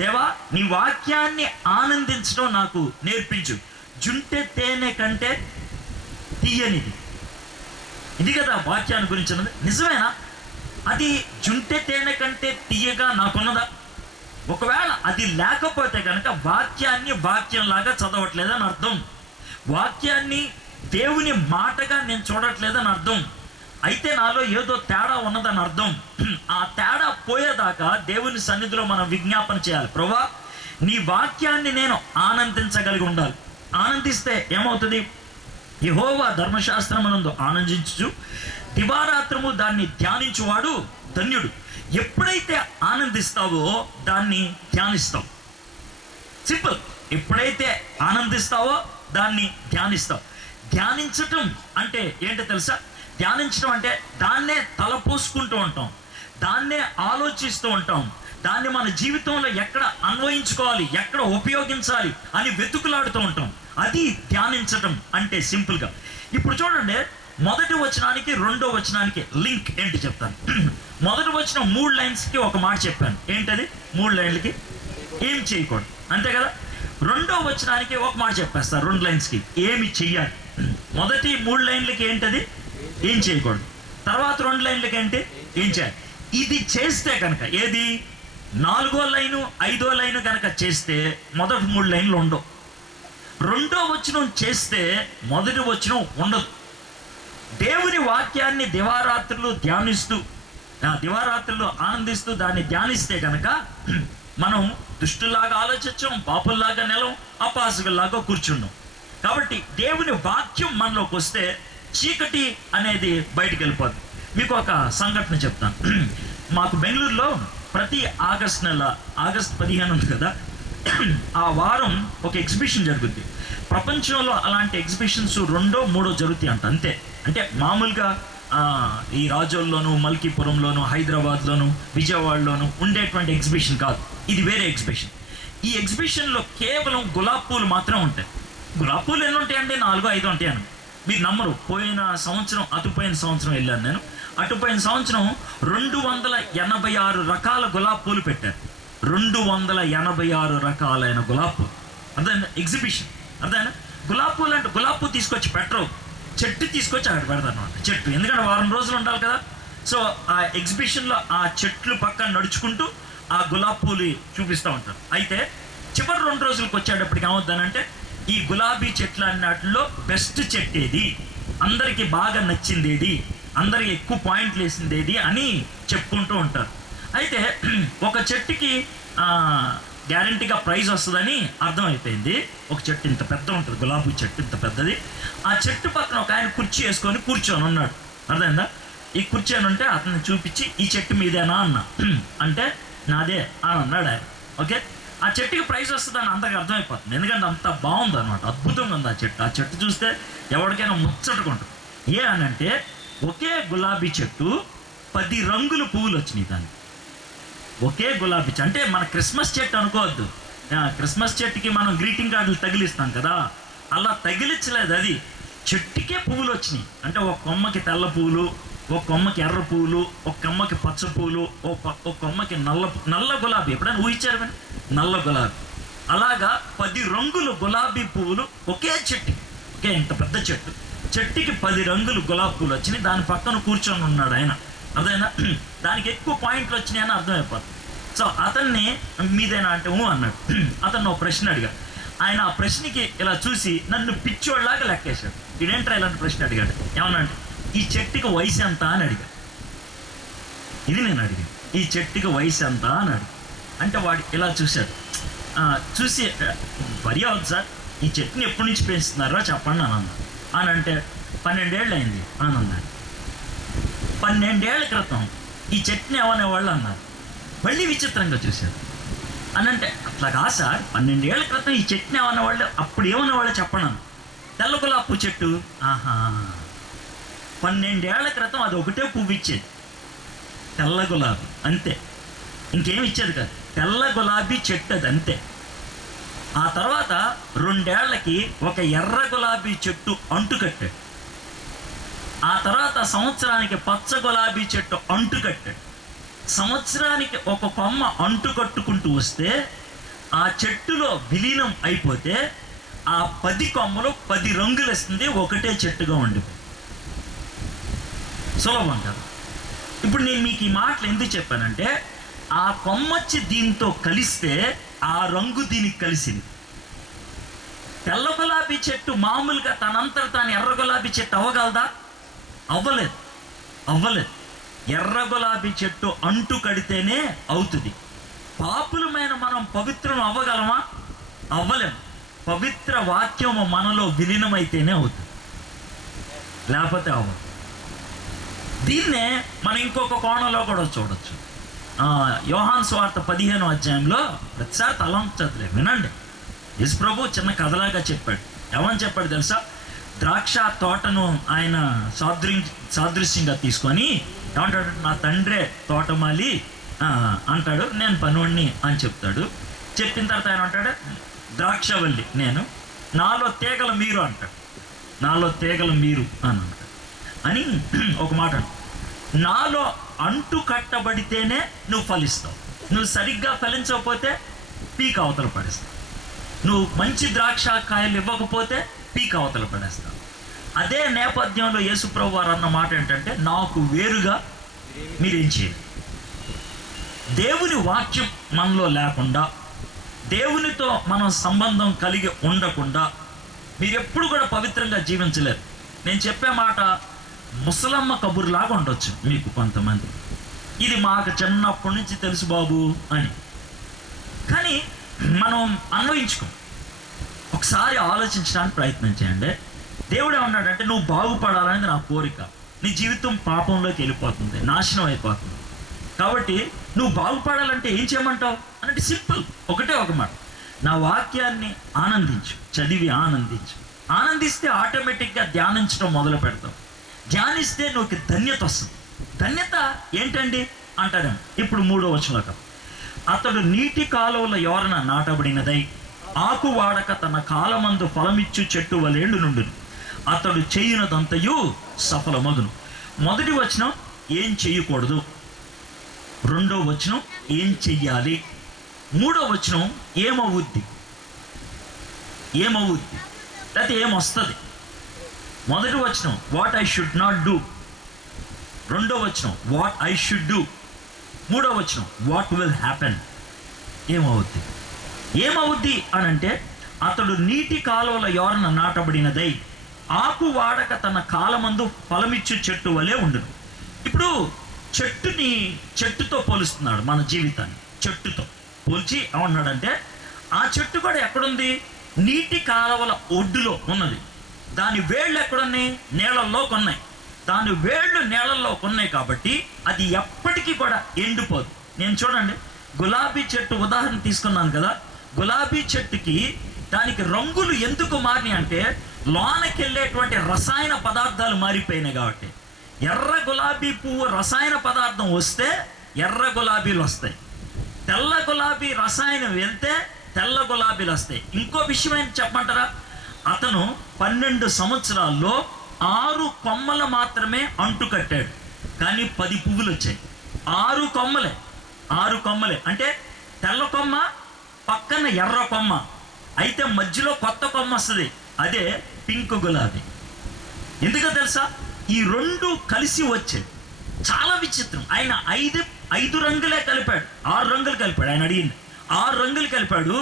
దేవా నీ వాక్యాన్ని ఆనందించడం నాకు నేర్పించు. జుంటె తేనె కంటే తీయనిది, ఇది కదా వాక్యాన్ని గురించినది. నిజమేనా? అది జుంటె తేనె కంటే తీయగా నాకున్నదా? ఒకవేళ అది లేకపోతే కనుక వాక్యాన్ని వాక్యంలాగా చదవట్లేదని అర్థం. వాక్యాన్ని దేవుని మాటగా నేను చూడట్లేదని అర్థం. అయితే నాలో ఏదో తేడా ఉన్నదని అర్థం. ఆ తేడా పోయేదాకా దేవుని సన్నిధిలో మనం విజ్ఞాపన చేయాలి. ప్రభువా, నీ వాక్యాన్ని నేను ఆనందించగలిగి ఉండాలి. ఆనందిస్తే ఏమవుతుంది? యెహోవా ధర్మశాస్త్రమునందు ఆనందించు, దివారాత్రము దాన్ని ధ్యానించువాడు ధన్యుడు. ఎప్పుడైతే ఆనందిస్తావో దాన్ని ధ్యానిస్తావు. సింపుల్. ఎప్పుడైతే ఆనందిస్తావో దాన్ని ధ్యానిస్తావు. ధ్యానించటం అంటే ఏంటో తెలుసా? ధ్యానించడం అంటే దాన్నే తలపోసుకుంటూ ఉంటాం, దాన్నే ఆలోచిస్తూ ఉంటాం, దాన్ని మన జీవితంలో ఎక్కడ అన్వయించుకోవాలి, ఎక్కడ ఉపయోగించాలి అని వెతుకులాడుతూ ఉంటాం. అది ధ్యానించటం అంటే సింపుల్గా. ఇప్పుడు చూడండి, మొదటి వచనానికి రెండో వచనానికి లింక్ ఏంటి చెప్తాను. మొదటి వచనం 3 లైన్స్కి ఒక మాట చెప్పాను. ఏంటది? 3 లైన్లకి ఏం చేయకూడదు, అంతే కదా. రెండో వచనానికి ఒక మాట చెప్పేస్తారు, 2 లైన్స్కి ఏమి చెయ్యాలి. మొదటి 3 లైన్లకి ఏంటది? ఏం చేయకూడదు. తర్వాత 2 లైన్లకి ఏంటి? ఏం చేయాలి. ఇది చేస్తే కనుక, ఏది 4వ లైను 5వ లైను కనుక చేస్తే మొదటి 3 లైన్లు ఉండవు. రెండో వచనం చేస్తే మొదటి వచనం ఉండదు. దేవుని వాక్యాన్ని దివారాత్రులు ఆనందిస్తూ దాన్ని ధ్యానిస్తే కనుక మనం దుష్టులాగా ఆలోచించాం, పాపుల్లాగా నిలం, అపాసకుల్లాగా కూర్చున్నాం. కాబట్టి దేవుని వాక్యం మనలోకి వస్తే చీకటి అనేది బయటికి వెళ్ళిపోద్ది. మీకు ఒక సంఘటన చెప్తాను. మాకు బెంగళూరులో ప్రతి ఆగస్ట్ 15 ఉంది కదా, ఆ వారం ఒక ఎగ్జిబిషన్ జరుగుద్ది. ప్రపంచంలో అలాంటి ఎగ్జిబిషన్స్ 2, 3 జరుగుతాయి అంట, అంతే. అంటే మామూలుగా ఈ రాజోల్లోను, మల్కీపురంలోను, హైదరాబాద్లోను, విజయవాడలోను ఉండేటువంటి ఎగ్జిబిషన్ కాదు, ఇది వేరే ఎగ్జిబిషన్. ఈ ఎగ్జిబిషన్లో కేవలం గులాబీ పూలు మాత్రం ఉంటాయి. గులాబీ పూలు ఎన్ని ఉంటాయండి? 4, 5 ఉంటాయని మీరు నమ్మరు. అటుపోయిన సంవత్సరం వెళ్ళాను నేను. అటుపోయిన సంవత్సరం 286 రకాల గులాబీ పూలు పెట్టారు. 286 రకాలైన గులాబీ పూలు. అర్థమైందా? ఎగ్జిబిషన్ అర్థమైనా? గులాబీ పూలు అంటే గులాబీ పూలు తీసుకొచ్చి పెట్టరు, చెట్టు తీసుకొచ్చి అక్కడ పెడతారు అన్నమాట. చెట్టు ఎందుకంటే వారం రోజులు ఉండాలి కదా. సో ఆ ఎగ్జిబిషన్లో ఆ చెట్లు పక్కన నడుచుకుంటూ ఆ గులాబీ పూలు చూపిస్తూ ఉంటారు. అయితే చివరి 2 రోజులకు వచ్చేటప్పటికి ఏమవుతుందంటే, ఈ గులాబీ చెట్లు అన్నట్లో బెస్ట్ చెట్టు ఏది, అందరికీ బాగా నచ్చింది ఏది, అందరికి ఎక్కువ పాయింట్లు వేసింది ఏది అని చెప్పుకుంటూ ఉంటారు. అయితే ఒక చెట్టుకి గ్యారంటీగా ప్రైజ్ వస్తుందని అర్థమైపోయింది. ఒక చెట్టు ఇంత పెద్ద ఉంటుంది, గులాబీ చెట్టు ఇంత పెద్దది. ఆ చెట్టు పక్కన ఒక ఆయన కుర్చీ వేసుకొని కూర్చొని ఉన్నాడు. అర్థమైందా? ఈ కూర్చొని ఉంటే అతన్ని చూపించి, ఈ చెట్టు మీదేనా అన్న. అంటే నాదే అని అన్నాడు ఆయన. ఓకే, ఆ చెట్టుకి ప్రైజ్ వస్తుందని అంతగా అర్థమైపోతుంది, ఎందుకంటే అంత బాగుంది అనమాట, అద్భుతంగా ఉంది ఆ చెట్టు. ఆ చెట్టు చూస్తే ఎవరికైనా ముచ్చటకుంటుంది. ఏ అనంటే, ఒకే గులాబీ చెట్టు 10 రంగుల పువ్వులు వచ్చినాయి దానికి. ఒకే గులాబీ చెట్టు అంటే మన క్రిస్మస్ చెట్టు అనుకోవద్దు. క్రిస్మస్ చెట్టుకి మనం గ్రీటింగ్ కార్డులు తగిలిస్తాం కదా, అలా తగిలించలేదు. అది చెట్టుకే పువ్వులు వచ్చినాయి. అంటే ఒక కొమ్మకి తెల్ల పువ్వులు, ఒక కొమ్మకి ఎర్ర పువ్వులు, ఒక కొమ్మకి పచ్చ పువ్వులు, ఒక కొమ్మకి నల్ల గులాబీ. ఎప్పుడైనా ఊహించారు కానీ నల్ల గులాబీ. అలాగా 10 రంగుల గులాబీ పువ్వులు ఒకే చెట్టు. ఒకే ఇంత పెద్ద చెట్టుకి 10 రంగులు గులాబీ పువ్వులు వచ్చినాయి. దాని పక్కన కూర్చొని ఉన్నాడు ఆయన. అదైనా దానికి ఎక్కువ పాయింట్లు వచ్చినాయని అర్థమైపోతుంది. సో అతన్ని మీదేనా అంటే అన్నాడు. అతను ఒక ప్రశ్న అడిగాడు. ఆయన ఆ ప్రశ్నకి ఇలా చూసి నన్ను పిచ్చోళ్ళలాగా లెక్కేశాడు. ఇదేంట్రా ఇలాంటి ప్రశ్న అడిగాడు. ఏమన్నా అంటే, ఈ చెట్టుకి వయసు ఎంత అని అడిగాడు. ఇది నేను అడిగాను, ఈ చెట్టుకి వయసు ఎంత అని అడిగాడు. అంటే వాడు ఇలా చూశాడు. చూసి, వరి అవుతుంది సార్, ఈ చెట్టుని ఎప్పటి నుంచి పెంచుతున్నారో చెప్పండి అని అన్నాడు. అని అంటే 12 ఏళ్ళు అయింది అని అన్నాడు. 12 ఏళ్ల క్రితం ఈ చెట్టుని ఏమనేవాళ్ళు అన్నారు. మళ్ళీ విచిత్రంగా చూశారు. అని అంటే, అట్లా కాదు సార్, 12 ఏళ్ల క్రితం ఈ చెట్టుని ఏమనేవాళ్ళు, అప్పుడు ఏమనేవాళ్ళు చెప్పండి అన్న. తెల్ల గులాబీ చెట్టు. 12 ఏళ్ల క్రితం అది ఒకటే పువ్వు ఇచ్చేది, తెల్ల గులాబీ, అంతే, ఇంకేమి ఇచ్చేది కాదు. తెల్ల గులాబీ చెట్టు అది, అంతే. ఆ తర్వాత 2 ఏళ్లకి ఒక ఎర్ర గులాబీ చెట్టు అంటుకట్టాడు. ఆ తర్వాత సంవత్సరానికి పచ్చ గులాబీ చెట్టు అంటుకట్టాడు. సంవత్సరానికి ఒక కొమ్మ అంటుకట్టుకుంటూ వస్తే ఆ చెట్టులో విలీనం అయిపోతే ఆ 10 కొమ్మలు 10 రంగులు ఇస్తుంది, ఒకటే చెట్టుగా ఉండిపోయి. సులభం కదా. ఇప్పుడు నేను మీకు ఈ మాటలు ఎందుకు చెప్పానంటే, ఆ కొమ్మొచ్చి దీంతో కలిస్తే ఆ రంగు దీనికి కలిసింది. తెల్ల గులాబీ చెట్టు మామూలుగా తనంతట తాను ఎర్ర గులాబీ చెట్టు అవ్వగలదా? అవ్వలేదు. ఎర్ర గులాబీ చెట్టు అంటు కడితేనే అవుతుంది. పాపులమైన మనం పవిత్రం అవ్వగలమా? అవ్వలేము. పవిత్ర వాక్యము మనలో విలీనమైతేనే అవుతుంది, లేకపోతే అవ్వదు. దీన్నే మనం ఇంకొక కోణంలో కూడా చూడొచ్చు. యోహాను సువార్త 15వ అధ్యాయంలో ప్రతిసారి తలంచదులే వినండి. యేసు ప్రభు చిన్న కథలాగా చెప్పాడు. ఏమని చెప్పాడు తెలుసా? ద్రాక్ష తోటను ఆయన సాదృశ్యంగా తీసుకొని ఏమంటాడు? నా తండ్రే తోటమాలి అంటాడు, నేను పనివాడిని అని చెప్తాడు. చెప్పిన తర్వాత ఆయన అంటాడు, ద్రాక్షవల్లి నేను, నాలో తీగలు మీరు అంటాడు. నాలో తీగలు మీరు అని అంటాడు. అని ఒక మాట, నాలో అంటు కట్టబడితేనే నువ్వు ఫలిస్తావు. నువ్వు సరిగ్గా ఫలించకపోతే పీక అవతల పడేస్తావు. నువ్వు మంచి ద్రాక్ష కాయలు ఇవ్వకపోతే పీక అవతల పడేస్తావు. అదే నేపథ్యంలో యేసుప్రభు వారు అన్న మాట ఏంటంటే, నాకు వేరుగా మీరేం చేయాలి. దేవుని వాక్యం మనలో లేకుండా, దేవునితో మనం సంబంధం కలిగి ఉండకుండా మీరు ఎప్పుడు కూడా పవిత్రంగా జీవించలేరు. నేను చెప్పే మాట ముసలమ్మ కబుర్లాగా ఉండొచ్చు మీకు కొంతమంది, ఇది మాకు చిన్నప్పటి నుంచి తెలుసు బాబు అని. కానీ మనం అన్వయించుకో. ఒకసారి ఆలోచించడానికి ప్రయత్నం చేయండి. దేవుడు ఏమన్నాడంటే, నువ్వు బాగుపడాలనేది నా కోరిక. నీ జీవితం పాపంలోకి వెళ్ళిపోతుంది, నాశనం అయిపోతుంది. కాబట్టి నువ్వు బాగుపడాలంటే ఏం చేయమంటావు అంటే సింపుల్, ఒకటే ఒక మాట, నా వాక్యాన్ని ఆనందించు, చదివి ఆనందించు. ఆనందిస్తే ఆటోమేటిక్గా ధ్యానించడం మొదలు పెడతావు. ధ్యానిస్తే నువ్వు ధన్యత వస్తుంది. ధన్యత ఏంటండి అంటారేమో. ఇప్పుడు 3వ వచనంలో, అతడు నీటి కాలువల యోరన నాటబడినదై ఆకు వాడక తన కాలమందు ఫలమిచ్చు చెట్టు వలేండు నుండును, అతడు చేయునదంతయు సఫలమగును. మొదటి వచనం ఏం చేయకూడదు, 2వ వచనం ఏం చెయ్యాలి, 3వ వచనం ఏమవుద్ది లేకపోతే ఏమొస్తుంది. మొదటి వచనం what I should not do, 2వ వచనం వాట్ ఐ షుడ్ డూ, 3వ వచనం వాట్ విల్ హ్యాపెన్. ఏమవుద్ది అని అంటే, అతడు నీటి కాలువల యోరన నాటబడినదై ఆకు వాడక తన కాలమందు ఫలమిచ్చు చెట్టు వలె ఉండును. ఇప్పుడు చెట్టుతో పోలుస్తున్నాడు మన జీవితాన్ని. చెట్టుతో పోల్చి ఏమన్నాడంటే, ఆ చెట్టు కూడా ఎక్కడుంది? నీటి కాలువల ఒడ్డులో ఉన్నది. దాని వేళ్ళు ఎక్కడున్నాయి? నేలల్లో కొన్నాయి. దాని వేళ్ళు నేలల్లో కొన్నాయి కాబట్టి అది ఎప్పటికీ కూడా ఎండిపోదు. నేను చూడండి, గులాబీ చెట్టు ఉదాహరణ తీసుకున్నాను కదా. గులాబీ చెట్టుకి దానికి రంగులు ఎందుకు మారినాయి అంటే, లోనకి వెళ్ళేటువంటి రసాయన పదార్థాలు మారిపోయినాయి కాబట్టి. ఎర్ర గులాబీ పువ్వు రసాయన పదార్థం వస్తే ఎర్ర గులాబీలు వస్తాయి, తెల్ల గులాబీ రసాయనం వెళ్తే తెల్ల గులాబీలు వస్తాయి. ఇంకో విషయం ఏంటి చెప్పమంటారా? అతను 12 సంవత్సరాల్లో 6 కొమ్మలు మాత్రమే అంటు కట్టాడు, కానీ 10 పువ్వులు వచ్చాయి. 6 కొమ్మలే అంటే తెల్ల కొమ్మ పక్కన ఎర్ర కొమ్మ, అయితే మధ్యలో కొత్త కొమ్మ వస్తుంది, అదే పింక్ గులాబీ. ఎందుకో తెలుసా? ఈ 2 కలిసి వచ్చాయి. చాలా విచిత్రం. ఆయన 5 రంగులే కలిపాడు, 6 రంగులు కలిపాడు. ఆయన అడిగింది 6 రంగులు కలిపాడు,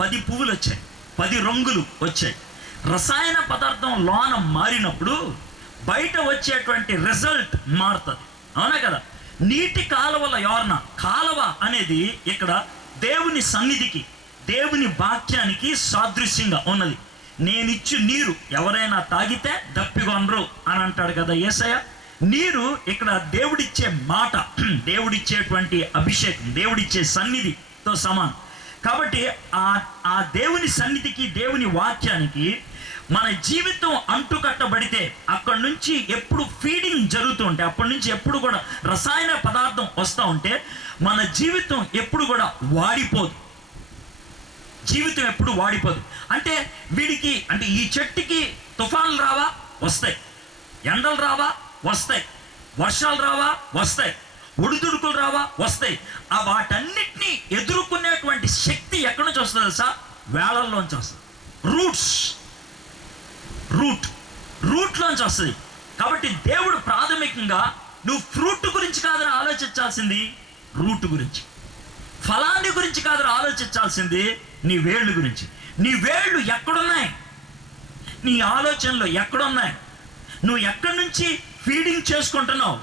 10 పువ్వులు వచ్చాయి, 10 రంగులు వచ్చాయి. రసాయన పదార్థం లోన మారినప్పుడు బయట వచ్చేటువంటి రిజల్ట్ మారుతుంది, అవునా కదా? నీటి కాలువల యోరన, కాలువ అనేది ఇక్కడ దేవుని సన్నిధికి, దేవుని వాక్యానికి సాదృశ్యంగా ఉన్నది. నేనిచ్చు నీరు ఎవరైనా తాగితే దప్పికొనరు అని అంటాడు కదా యేసయ్య. నీరు ఇక్కడ దేవుడిచ్చే మాట, దేవుడిచ్చేటువంటి అభిషేకం, దేవుడిచ్చే సన్నిధితో సమానం. కాబట్టి ఆ దేవుని సన్నిధికి, దేవుని వాక్యానికి మన జీవితం అంటుకట్టబడితే అక్కడి నుంచి ఎప్పుడు ఫీడింగ్ జరుగుతూ ఉంటే, అప్పటి నుంచి ఎప్పుడు కూడా రసాయన పదార్థం వస్తూ ఉంటే మన జీవితం ఎప్పుడు కూడా వాడిపోదు. జీవితం ఎప్పుడు వాడిపోదు. అంటే వీడికి, అంటే ఈ చెట్టుకి తుఫాన్లు రావా? వస్తాయి. ఎండలు రావా? వస్తాయి. వర్షాలు రావా? వస్తాయి. ఒడిదుడుకులు రావా? వస్తాయి. ఆ వాటన్నిటినీ ఎదుర్కొనేటువంటి శక్తి ఎక్కడి నుంచి వస్తుంది తెలుసా? వేళల్లోంచి వస్తుంది. రూట్లోంచి వస్తుంది. కాబట్టి దేవుడు ప్రాథమికంగా నువ్వు ఫ్రూట్ గురించి కాదని ఆలోచించాల్సింది రూట్ గురించి, ఫలాన్ని గురించి కాదని ఆలోచించాల్సింది నీ వేళ్ళు గురించి. నీ వేళ్ళు ఎక్కడున్నాయి? నీ ఆలోచనలు ఎక్కడున్నాయి? నువ్వు ఎక్కడి నుంచి ఫీడింగ్ చేసుకుంటున్నావు?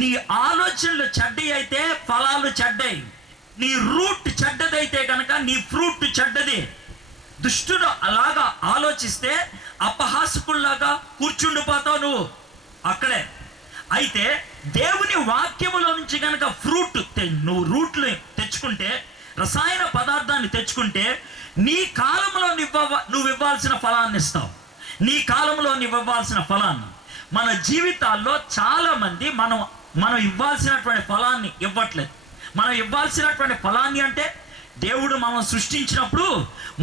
నీ ఆలోచనలు చెడ్డవి అయితే ఫలాలు చెడ్డయి. నీ రూట్ చెడ్డదైతే కనుక నీ ఫ్రూట్ చెడ్డది. దుష్టుడు అలాగా ఆలోచిస్తే అపహాసకుల్లాగా కూర్చుండిపోతావు నువ్వు అక్కడే. అయితే దేవుని వాక్యములో నుంచి కనుక ఫ్రూట్ నువ్వు రూట్లు తెచ్చుకుంటే, రసాయన పదార్థాన్ని తెచ్చుకుంటే, నీ కాలంలో నువ్వు ఇవ్వాల్సిన ఫలాన్ని ఇస్తావు. నీ కాలంలో నువ్వు ఇవ్వాల్సిన ఫలాన్ని. మన జీవితాల్లో చాలా మంది మనం ఇవ్వాల్సినటువంటి ఫలాన్ని ఇవ్వట్లేదు. మనం ఇవ్వాల్సినటువంటి ఫలాన్ని అంటే, దేవుడు మనం సృష్టించినప్పుడు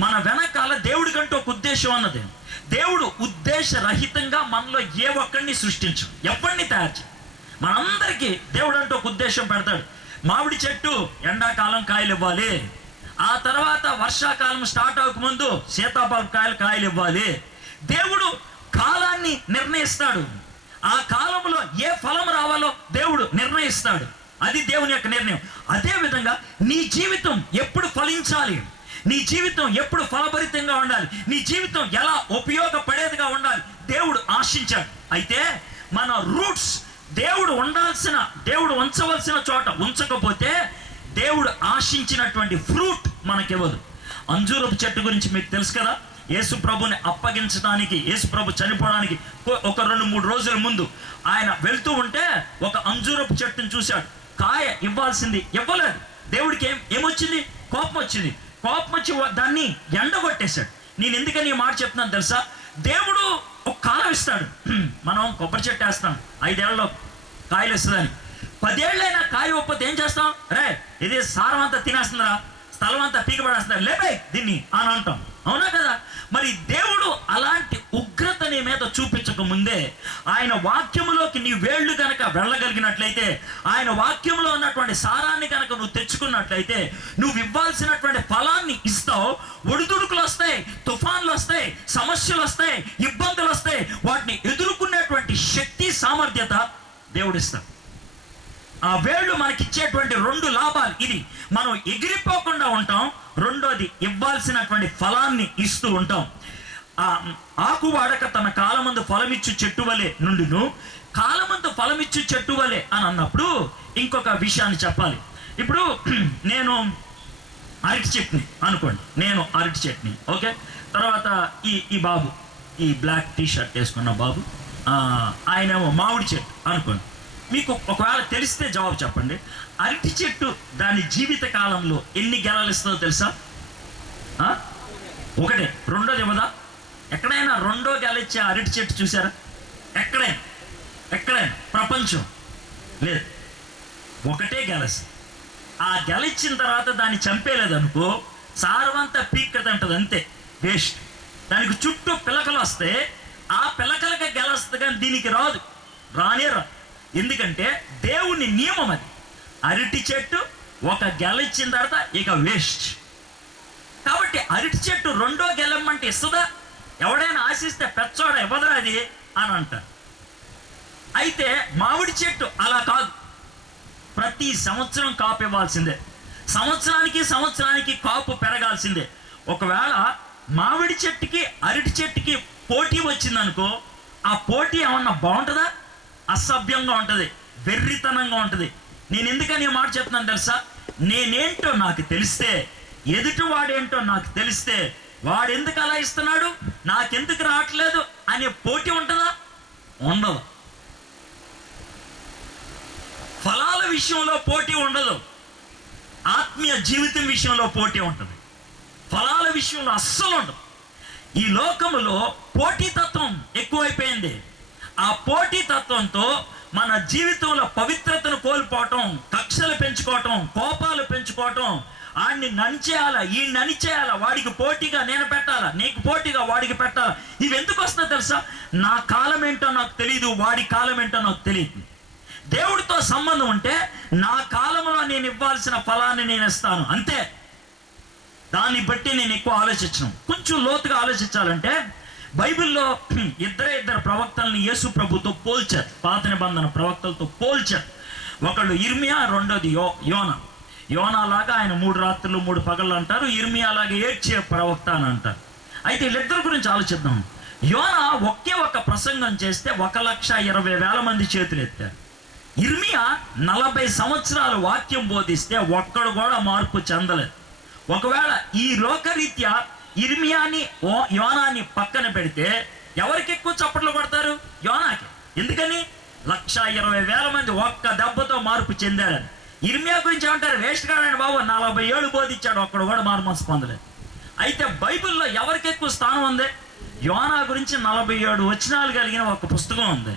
మన వెనకాల దేవుడి కంటే ఒక ఉద్దేశం అన్నది. దేవుడు ఉద్దేశరహితంగా మనలో ఏ ఒక్కడిని సృష్టించు, ఎవరిని తయారు చేయ. మనందరికీ దేవుడు అంటూ ఒక ఉద్దేశం పెడతాడు. మామిడి చెట్టు ఎండాకాలం కాయలు ఇవ్వాలి, ఆ తర్వాత వర్షాకాలం స్టార్ట్ అవ్వకముందు సీతాఫలం కాయలు ఇవ్వాలి. దేవుడు కాలాన్ని నిర్ణయిస్తాడు. ఆ కాలంలో ఏ ఫలం రావాలో దేవుడు నిర్ణయిస్తాడు. అది దేవుని యొక్క నిర్ణయం. అదే విధంగా నీ జీవితం ఎప్పుడు ఫలించాలి, నీ జీవితం ఎప్పుడు ఫలభరితంగా ఉండాలి, నీ జీవితం ఎలా ఉపయోగపడేదిగా ఉండాలి దేవుడు ఆశించాడు. అయితే మన రూట్స్ దేవుడు ఉంచవలసిన చోట ఉంచకపోతే దేవుడు ఆశించినటువంటి ఫ్రూట్ మనకివ్వదు. అంజూరపు చెట్టు గురించి మీకు తెలుసు కదా. యేసు ప్రభుని అప్పగించడానికి, యేసు ప్రభు చనిపోవడానికి ఒక 2-3 రోజుల ముందు ఆయన వెళ్తూ ఉంటే ఒక అంజూరపు చెట్టును చూశాడు. కాయ ఇవ్వాల్సింది ఇవ్వలేదు. దేవుడికి ఏమొచ్చింది? కోపం వచ్చింది. కోపం వచ్చి దాన్ని ఎండగొట్టేశాడు. నేను ఎందుకని ఈ మాట చెప్తున్నాను తెలుసా? దేవుడు ఒక కాలం ఇస్తాడు. మనం కొబ్బరి చెట్టు వేస్తాం, 5 ఏళ్ళలో కాయలు ఇస్తుందని. 10 ఏళ్ళైనా కాయ ఒప్పతే ఏం చేస్తాం? రే ఇది సారం అంతా తినేస్తుందిరా, స్థలం అంతా పీకబడేస్తుందా, లేపే దీన్ని అని అంటాం. అవునా కదా? మరి దేవుడు అలాంటి ఉగ్రత నీ మీద చూపించక ముందే ఆయన వాక్యములోకి నీ వేళ్ళు కనుక వెళ్ళగలిగినట్లయితే, ఆయన వాక్యంలో ఉన్నటువంటి సారాన్ని కనుక నువ్వు తెచ్చుకున్నట్లయితే, నువ్వు ఇవ్వాల్సినటువంటి ఫలాన్ని ఇస్తావు. ఒడిదుడుకులు వస్తాయి, తుఫాన్లు వస్తాయి, సమస్యలు వస్తాయి, ఇబ్బందులు వస్తాయి. వాటిని ఎదుర్కొనేటువంటి శక్తి, సామర్థ్యత దేవుడిస్తాడు. ఆ వేళ్ళు మనకిచ్చేటువంటి 2 లాభాలు ఇది. మనం ఎగిరిపోకుండా ఉంటాం. రెండోది, ఇవ్వాల్సినటువంటి ఫలాన్ని ఇస్తూ ఉంటాం. ఆకు వాడక తన కాలమందు ఫలమిచ్చు చెట్టు వలె నుండును, కాలమందు ఫలమిచ్చు చెట్టు వలె అని అన్నప్పుడు ఇంకొక విషయాన్ని చెప్పాలి. ఇప్పుడు నేను అరటి చెట్ని అనుకోండి, నేను అరటి చెట్ని, ఓకే. తర్వాత ఈ బాబు, ఈ బ్లాక్ టీ షర్ట్ వేసుకున్న బాబు, ఆయనేమో మామిడి చెట్టు అనుకోండి. మీకు ఒకవేళ తెలిస్తే జవాబు చెప్పండి. అరటి చెట్టు దాని జీవిత కాలంలో ఎన్ని గెలలు ఇస్తుందో తెలుసా? ఒకటే. రెండోది ఇవ్వదా? ఎక్కడైనా రెండో గెల ఇచ్చే అరటి చెట్టు చూసారా? ఎక్కడైనా ప్రపంచం లేదు. ఒకటే గెలసి. ఆ గెల ఇచ్చిన తర్వాత దాన్ని చంపేలేదనుకో, సారవంతా పీక్కదంటది, అంతే, వేస్ట్. దానికి చుట్టూ పిలకలు వస్తే ఆ పిలకలకి గెల వస్తుంది, కానీ దీనికి రాదు, రానే రాదు. ఎందుకంటే దేవుని నియమం అది. అరటి చెట్టు ఒక గెల ఇచ్చిన తర్వాత ఇక వేస్ట్. కాబట్టి అరటి చెట్టు రెండో గెలమ్మంటే ఇస్తుందా? ఎవడైనా ఆశిస్తే పెచ్చోడ ఇవ్వదా అది అని అంటారు. అయితే మామిడి చెట్టు అలా కాదు, ప్రతి సంవత్సరం కాపు ఇవ్వాల్సిందే, సంవత్సరానికి కాపు పెరగాల్సిందే. ఒకవేళ మామిడి చెట్టుకి అరటి చెట్టుకి పోటీ వచ్చిందనుకో, ఆ పోటీ ఏమన్నా బాగుంటుందా? అసభ్యంగా ఉంటుంది, వెర్రితనంగా ఉంటుంది. నేను ఎందుకని మాట చెప్తున్నాను తెలుసా? నేనేంటో నాకు తెలిస్తే, ఎదుటి వాడేంటో నాకు తెలిస్తే, వాడెందుకు అలా ఇస్తున్నాడు, నాకెందుకు రావట్లేదు అనే పోటీ ఉంటుందా? ఉండదు. ఫలాల విషయంలో పోటీ ఉండదు, ఆత్మీయ జీవితం విషయంలో పోటీ ఉంటుంది. ఫలాల విషయంలో అస్సలు ఉండదు. ఈ లోకములో పోటీతత్వం ఎక్కువైపోయింది. ఆ పోటీతత్వంతో మన జీవితంలో పవిత్రతను కోల్పోవటం, కక్షలు పెంచుకోవటం, కోపాలు పెంచుకోవటం, ఆడిని నడిచేయాలా, ఈ నడిచేయాలా, వాడికి పోటీగా నేను పెట్టాలా, నీకు పోటీగా వాడికి పెట్టాలా. ఇవి ఎందుకు వస్తుందో తెలుసా? నా కాలం ఏంటో నాకు తెలియదు, వాడి కాలం ఏంటో నాకు తెలియదు. దేవుడితో సంబంధం ఉంటే నా కాలంలో నేను ఇవ్వాల్సిన ఫలాన్ని నేను ఇస్తాను, అంతే. దాన్ని బట్టి నేను ఎక్కువ ఆలోచించను. కొంచెం లోతుగా ఆలోచించాలంటే, బైబిల్లో ఇద్దరు ప్రవక్తల్ని యేసు ప్రభుతో పోల్చారు, పాత నిబంధన ప్రవక్తలతో పోల్చారు. ఒకళ్ళు ఇర్మియా, రెండోది యోనా లాగా ఆయన 3 రాత్రులు 3 పగళ్ళు అంటారు, ఇర్మియా లాగా ఏడ్చే ప్రవక్త అని అంటారు. అయితే వీళ్ళిద్దరి గురించి ఆలోచిద్దాం. యోనా ఒకే ఒక ప్రసంగం చేస్తే 1,20,000 మంది చేతులు ఎత్తారు. ఇర్మియా 40 సంవత్సరాలు వాక్యం బోధిస్తే ఒక్కడు కూడా మార్పు చెందలేదు. ఒకవేళ ఈ లోకరీత్యా ఇర్మియాని యోనాని పక్కన పెడితే ఎవరికి ఎక్కువ చప్పట్లు కొడతారు? యోనాకి. ఎందుకని? 1,20,000 మంది ఒక్క దెబ్బతో మార్పు చెందారని. ఇర్మియా గురించి ఏమంటారు? వేస్ట్ కాడండి బాబు, 40 ఏళ్ళు బోధించాడు, ఒక్కడు కూడా మారు మనసు పొందలేదు. అయితే బైబిల్లో ఎవరికి ఎక్కువ స్థానం ఉంది? యోనా గురించి 47 వచనాలు కలిగిన ఒక పుస్తకం ఉంది.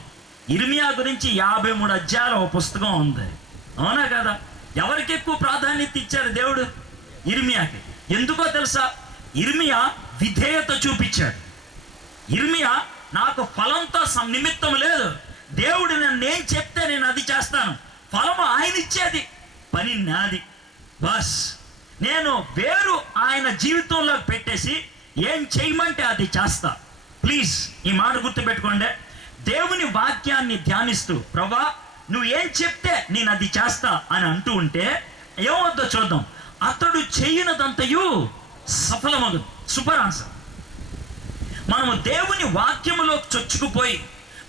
ఇర్మియా గురించి 53 అధ్యాయాల ఒక పుస్తకం ఉంది. అవునా కదా? ఎవరికి ఎక్కువ ప్రాధాన్యత ఇచ్చారు దేవుడు? ఇర్మియాకి. ఎందుకో తెలుసా? ఇర్మియా విధేయత చూపించాడు. ఇర్మియా నాకు ఫలంతో నిమిత్తం లేదు, దేవుడు నేను చెప్తే నేను అది చేస్తాను, ఫలము ఆయన ఇచ్చేది, పని నాది, బస్ నేను వేరు ఆయన జీవితంలో పెట్టేసి ఏం చేయమంటే అది చేస్తా. ప్లీజ్ ఈ మాట గుర్తుపెట్టుకోండి. దేవుని వాక్యాన్ని ధ్యానిస్తూ ప్రభా నువ్వు ఏం చెప్తే నేను అది చేస్తా అని అంటూ ఉంటే ఏమవుద్దో చూద్దాం. అతడు చేయనదంతయు సఫలమగు. Super answer. మనము దేవుని వాక్యములో చొచ్చుకుపోయి,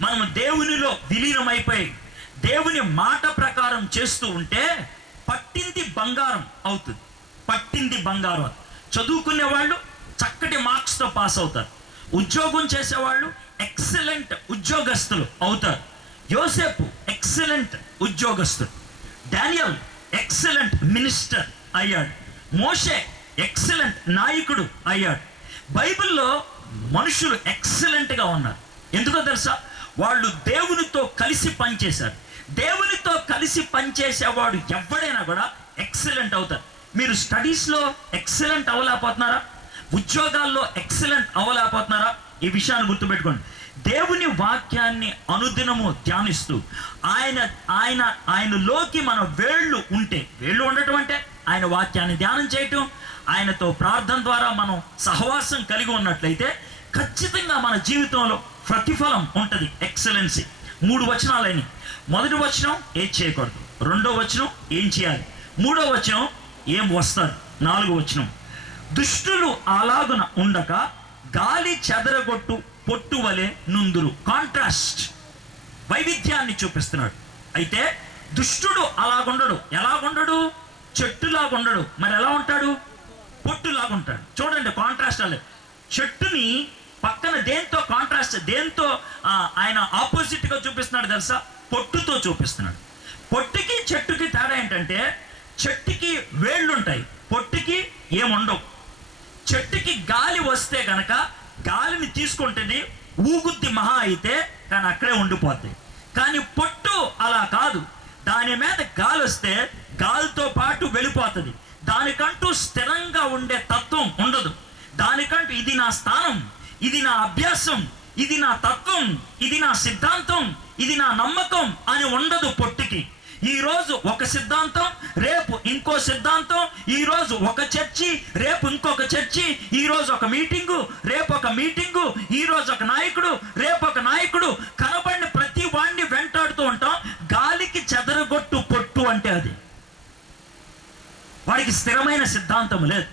మనము దేవునిలో విలీనమైపోయి దేవుని మాట ప్రకారం చేస్తూ ఉంటే పట్టింది బంగారం అవుతుంది. పట్టింది బంగారం. చదువుకునే వాళ్ళు చక్కటి మార్క్స్తో పాస్ అవుతారు. ఉద్యోగం చేసేవాళ్ళు ఎక్సలెంట్ ఉద్యోగస్తులు అవుతారు. యోసేపు ఎక్సలెంట్ ఉద్యోగస్తుడు. డానియల్ ఎక్సలెంట్ మినిస్టర్ అయ్యాడు. మోషే ఎక్సలెంట్ నాయకుడు అయ్యాడు. బైబిల్లో మనుషులు ఎక్సలెంట్గా ఉన్నారు. ఎందుకో తెలుసా? వాళ్ళు దేవునితో కలిసి పనిచేశారు. దేవునితో కలిసి పనిచేసేవాడు ఎవడైనా కూడా ఎక్సలెంట్ అవుతారు. మీరు స్టడీస్లో ఎక్సలెంట్ అవ్వలేకపోతున్నారా? ఉద్యోగాల్లో ఎక్సలెంట్ అవ్వలేకపోతున్నారా? ఈ విషయాన్ని గుర్తుపెట్టుకోండి. దేవుని వాక్యాన్ని అనుదినము ధ్యానిస్తూ ఆయనలోకి మన వేళ్ళు ఉంటే, వేళ్ళు ఉండటం అంటే ఆయన వాక్యాన్ని ధ్యానం చేయటం, ఆయనతో ప్రార్థన ద్వారా మనం సహవాసం కలిగి ఉన్నట్లయితే ఖచ్చితంగా మన జీవితంలో ప్రతిఫలం ఉంటుంది. ఎక్సలెన్సీ. 3 వచనాలని. మొదటి వచనం ఏం చేయకూడదు, 2వ వచనం ఏం చేయాలి, 3వ వచనం ఏం వస్తారు, 4వ వచనం దుష్టులు అలాగున ఉండక గాలి చెదరగొట్టు పొట్టు వలె నుందురు. కాంట్రాస్ట్, వైవిధ్యాన్ని చూపిస్తున్నాడు. అయితే దుష్టుడు అలాగుండడు. ఎలాగుండడు? చెట్టులాగుండడు. మరి ఎలా ఉంటాడు? పొట్టులాగుంటాడు. చూడండి కాంట్రాస్ట్. అలా చెట్టుని పక్కన దేంతో కాంట్రాస్ట్, దేంతో ఆయన ఆపోజిట్గా చూపిస్తున్నాడు తెలుసా? పొట్టుతో చూపిస్తున్నాడు. పొట్టుకి చెట్టుకి తేడా ఏంటంటే చెట్టుకి వేళ్ళు ఉంటాయి, పొట్టుకి ఏముండవు. చెట్టుకి గాలి వస్తే గనక గాలిని తీసుకుంటుంది, ఊగుద్ది మహా అయితే, కానీ అక్కడే ఉండిపోద్ది. కానీ పొట్టు అలా కాదు. దాని మీద గాలి వస్తే గాలితో పాటు వెళ్ళిపోతుంది. దానికంటూ స్థిరంగా ఉండే తత్వం ఉండదు. దానికంటూ ఇది నా స్థానం, ఇది నా అభ్యాసం, ఇది నా తత్వం, ఇది నా సిద్ధాంతం, ఇది నా నమ్మకం అని ఉండదు పొట్టుకి. ఈరోజు ఒక సిద్ధాంతం, రేపు ఇంకో సిద్ధాంతం, ఈరోజు ఒక చర్చి, రేపు ఇంకొక చర్చి, ఈరోజు ఒక మీటింగు, రేపు ఒక మీటింగు, ఈరోజు ఒక నాయకుడు, రేపు ఒక నాయకుడు. కనబడిన ప్రతి వాడిని వెంటాడుతూ ఉంటాం. గాలికి చెదరగొట్టు పొట్టు అంటే అది. వాడికి స్థిరమైన సిద్ధాంతం లేదు.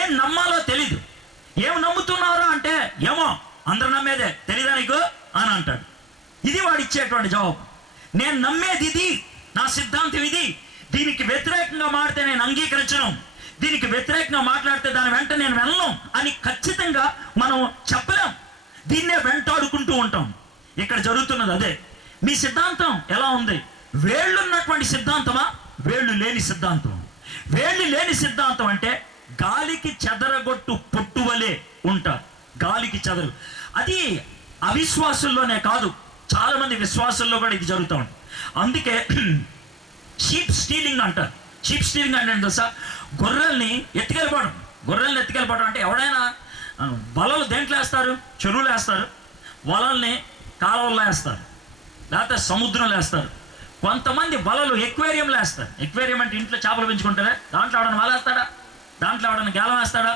ఏం నమ్మాలో తెలీదు. ఏం నమ్ముతున్నారో అంటే ఏమో అందరు నమ్మేదే, తెలీదా నీకు అని అంటాడు. ఇది వాడు ఇచ్చేటువంటి జవాబు. నేను నమ్మేది ఇది, నా సిద్ధాంతం ఇది, దీనికి వ్యతిరేకంగా మాట్లాడితే నేను అంగీకరించను, దీనికి వ్యతిరేకంగా మాట్లాడితే దాని వెంట నేను వెళ్ళను అని ఖచ్చితంగా మనం చెప్పలేం. దీన్నే వెంటాడుకుంటూ ఉంటాం. ఇక్కడ జరుగుతున్నది అదే. మీ సిద్ధాంతం ఎలా ఉంది? వేళ్ళున్నటువంటి సిద్ధాంతమా, వేళ్ళు లేని సిద్ధాంతం? వేళ్ళు లేని సిద్ధాంతం అంటే గాలికి చెదరగొట్టు పొట్టు వలె ఉంటారు. గాలికి చెదరు. అది అవిశ్వాసుల్లోనే కాదు, చాలా మంది విశ్వాసుల్లో కూడా ఇది జరుగుతూ ఉంటుంది. అందుకే షీప్ స్టీలింగ్ అంటారు. షీప్ స్టీలింగ్ అంటే తెలుసా? గొర్రెల్ని ఎత్తుకెళ్ళిపోవడం అంటే ఎవడైనా వలలు దేంట్లో వేస్తారు? చెరువులు వేస్తారు, వలల్ని కాలువల్లో వేస్తారు, లేకపోతే సముద్రంలో వేస్తారు. కొంతమంది వలలు ఎక్వేరియంలో వేస్తారు. ఎక్వేరియం అంటే ఇంట్లో చేపలు పెంచుకుంటారా? దాంట్లో ఎవడన్నా వల వేస్తాడా? దాంట్లో ఎవడన్నా గేలం వేస్తాడా?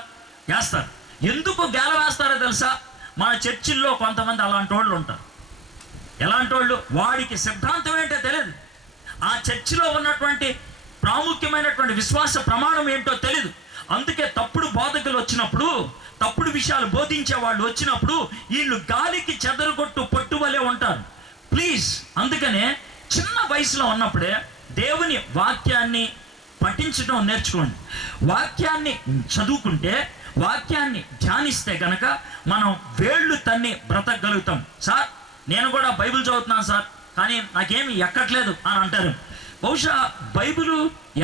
వేస్తారు. ఎందుకు గేలం వేస్తారో తెలుసా? మన చర్చిల్లో కొంతమంది అలాంటి వాళ్ళు ఉంటారు. ఎలాంటి వాళ్ళు? వాడికి సిద్ధాంతం ఏంటో తెలియదు, ఆ చర్చిలో ఉన్నటువంటి ప్రాముఖ్యమైనటువంటి విశ్వాస ప్రమాణం ఏంటో తెలియదు. అందుకే తప్పుడు బోధకులు వచ్చినప్పుడు, తప్పుడు విషయాలు బోధించే వాళ్ళు వచ్చినప్పుడు వీళ్ళు గాలికి చెదరగొట్టు పొట్టు వలె ఉంటారు. ప్లీజ్, అందుకనే చిన్న వయసులో ఉన్నప్పుడే దేవుని వాక్యాన్ని పఠించడం నేర్చుకోండి. వాక్యాన్ని చదువుకుంటే, వాక్యాన్ని ధ్యానిస్తే కనుక మనం వేళ్ళు తన్ని బ్రతకగలుగుతాం. సార్ నేను కూడా బైబిల్ చదువుతున్నాను సార్, కానీ నాకేమి ఎక్కట్లేదు అని అంటారు. బహుశా బైబిల్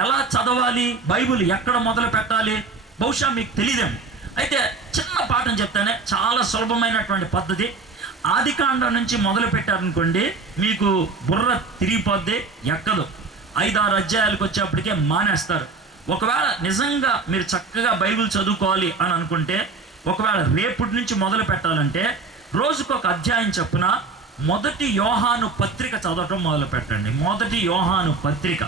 ఎలా చదవాలి, బైబిల్ ఎక్కడ మొదలు పెట్టాలి బహుశా మీకు తెలియదేమో. అయితే చిన్న పాఠం చెప్తానే, చాలా సులభమైనటువంటి పద్ధతి. ఆదికాండం నుంచి మొదలు పెట్టారనుకోండి, మీకు బుర్ర తిరిగిపోద్ది, ఎక్కదు. 5-6 అధ్యాయాలకు వచ్చేప్పటికే మానేస్తారు. ఒకవేళ నిజంగా మీరు చక్కగా బైబిల్ చదువుకోవాలి అని అనుకుంటే, ఒకవేళ రేపటి నుంచి మొదలు పెట్టాలంటే రోజుకొక అధ్యాయం చొప్పున 1 యోహాను పత్రిక చదవటం మొదలు పెట్టండి. 1 యోహాను పత్రిక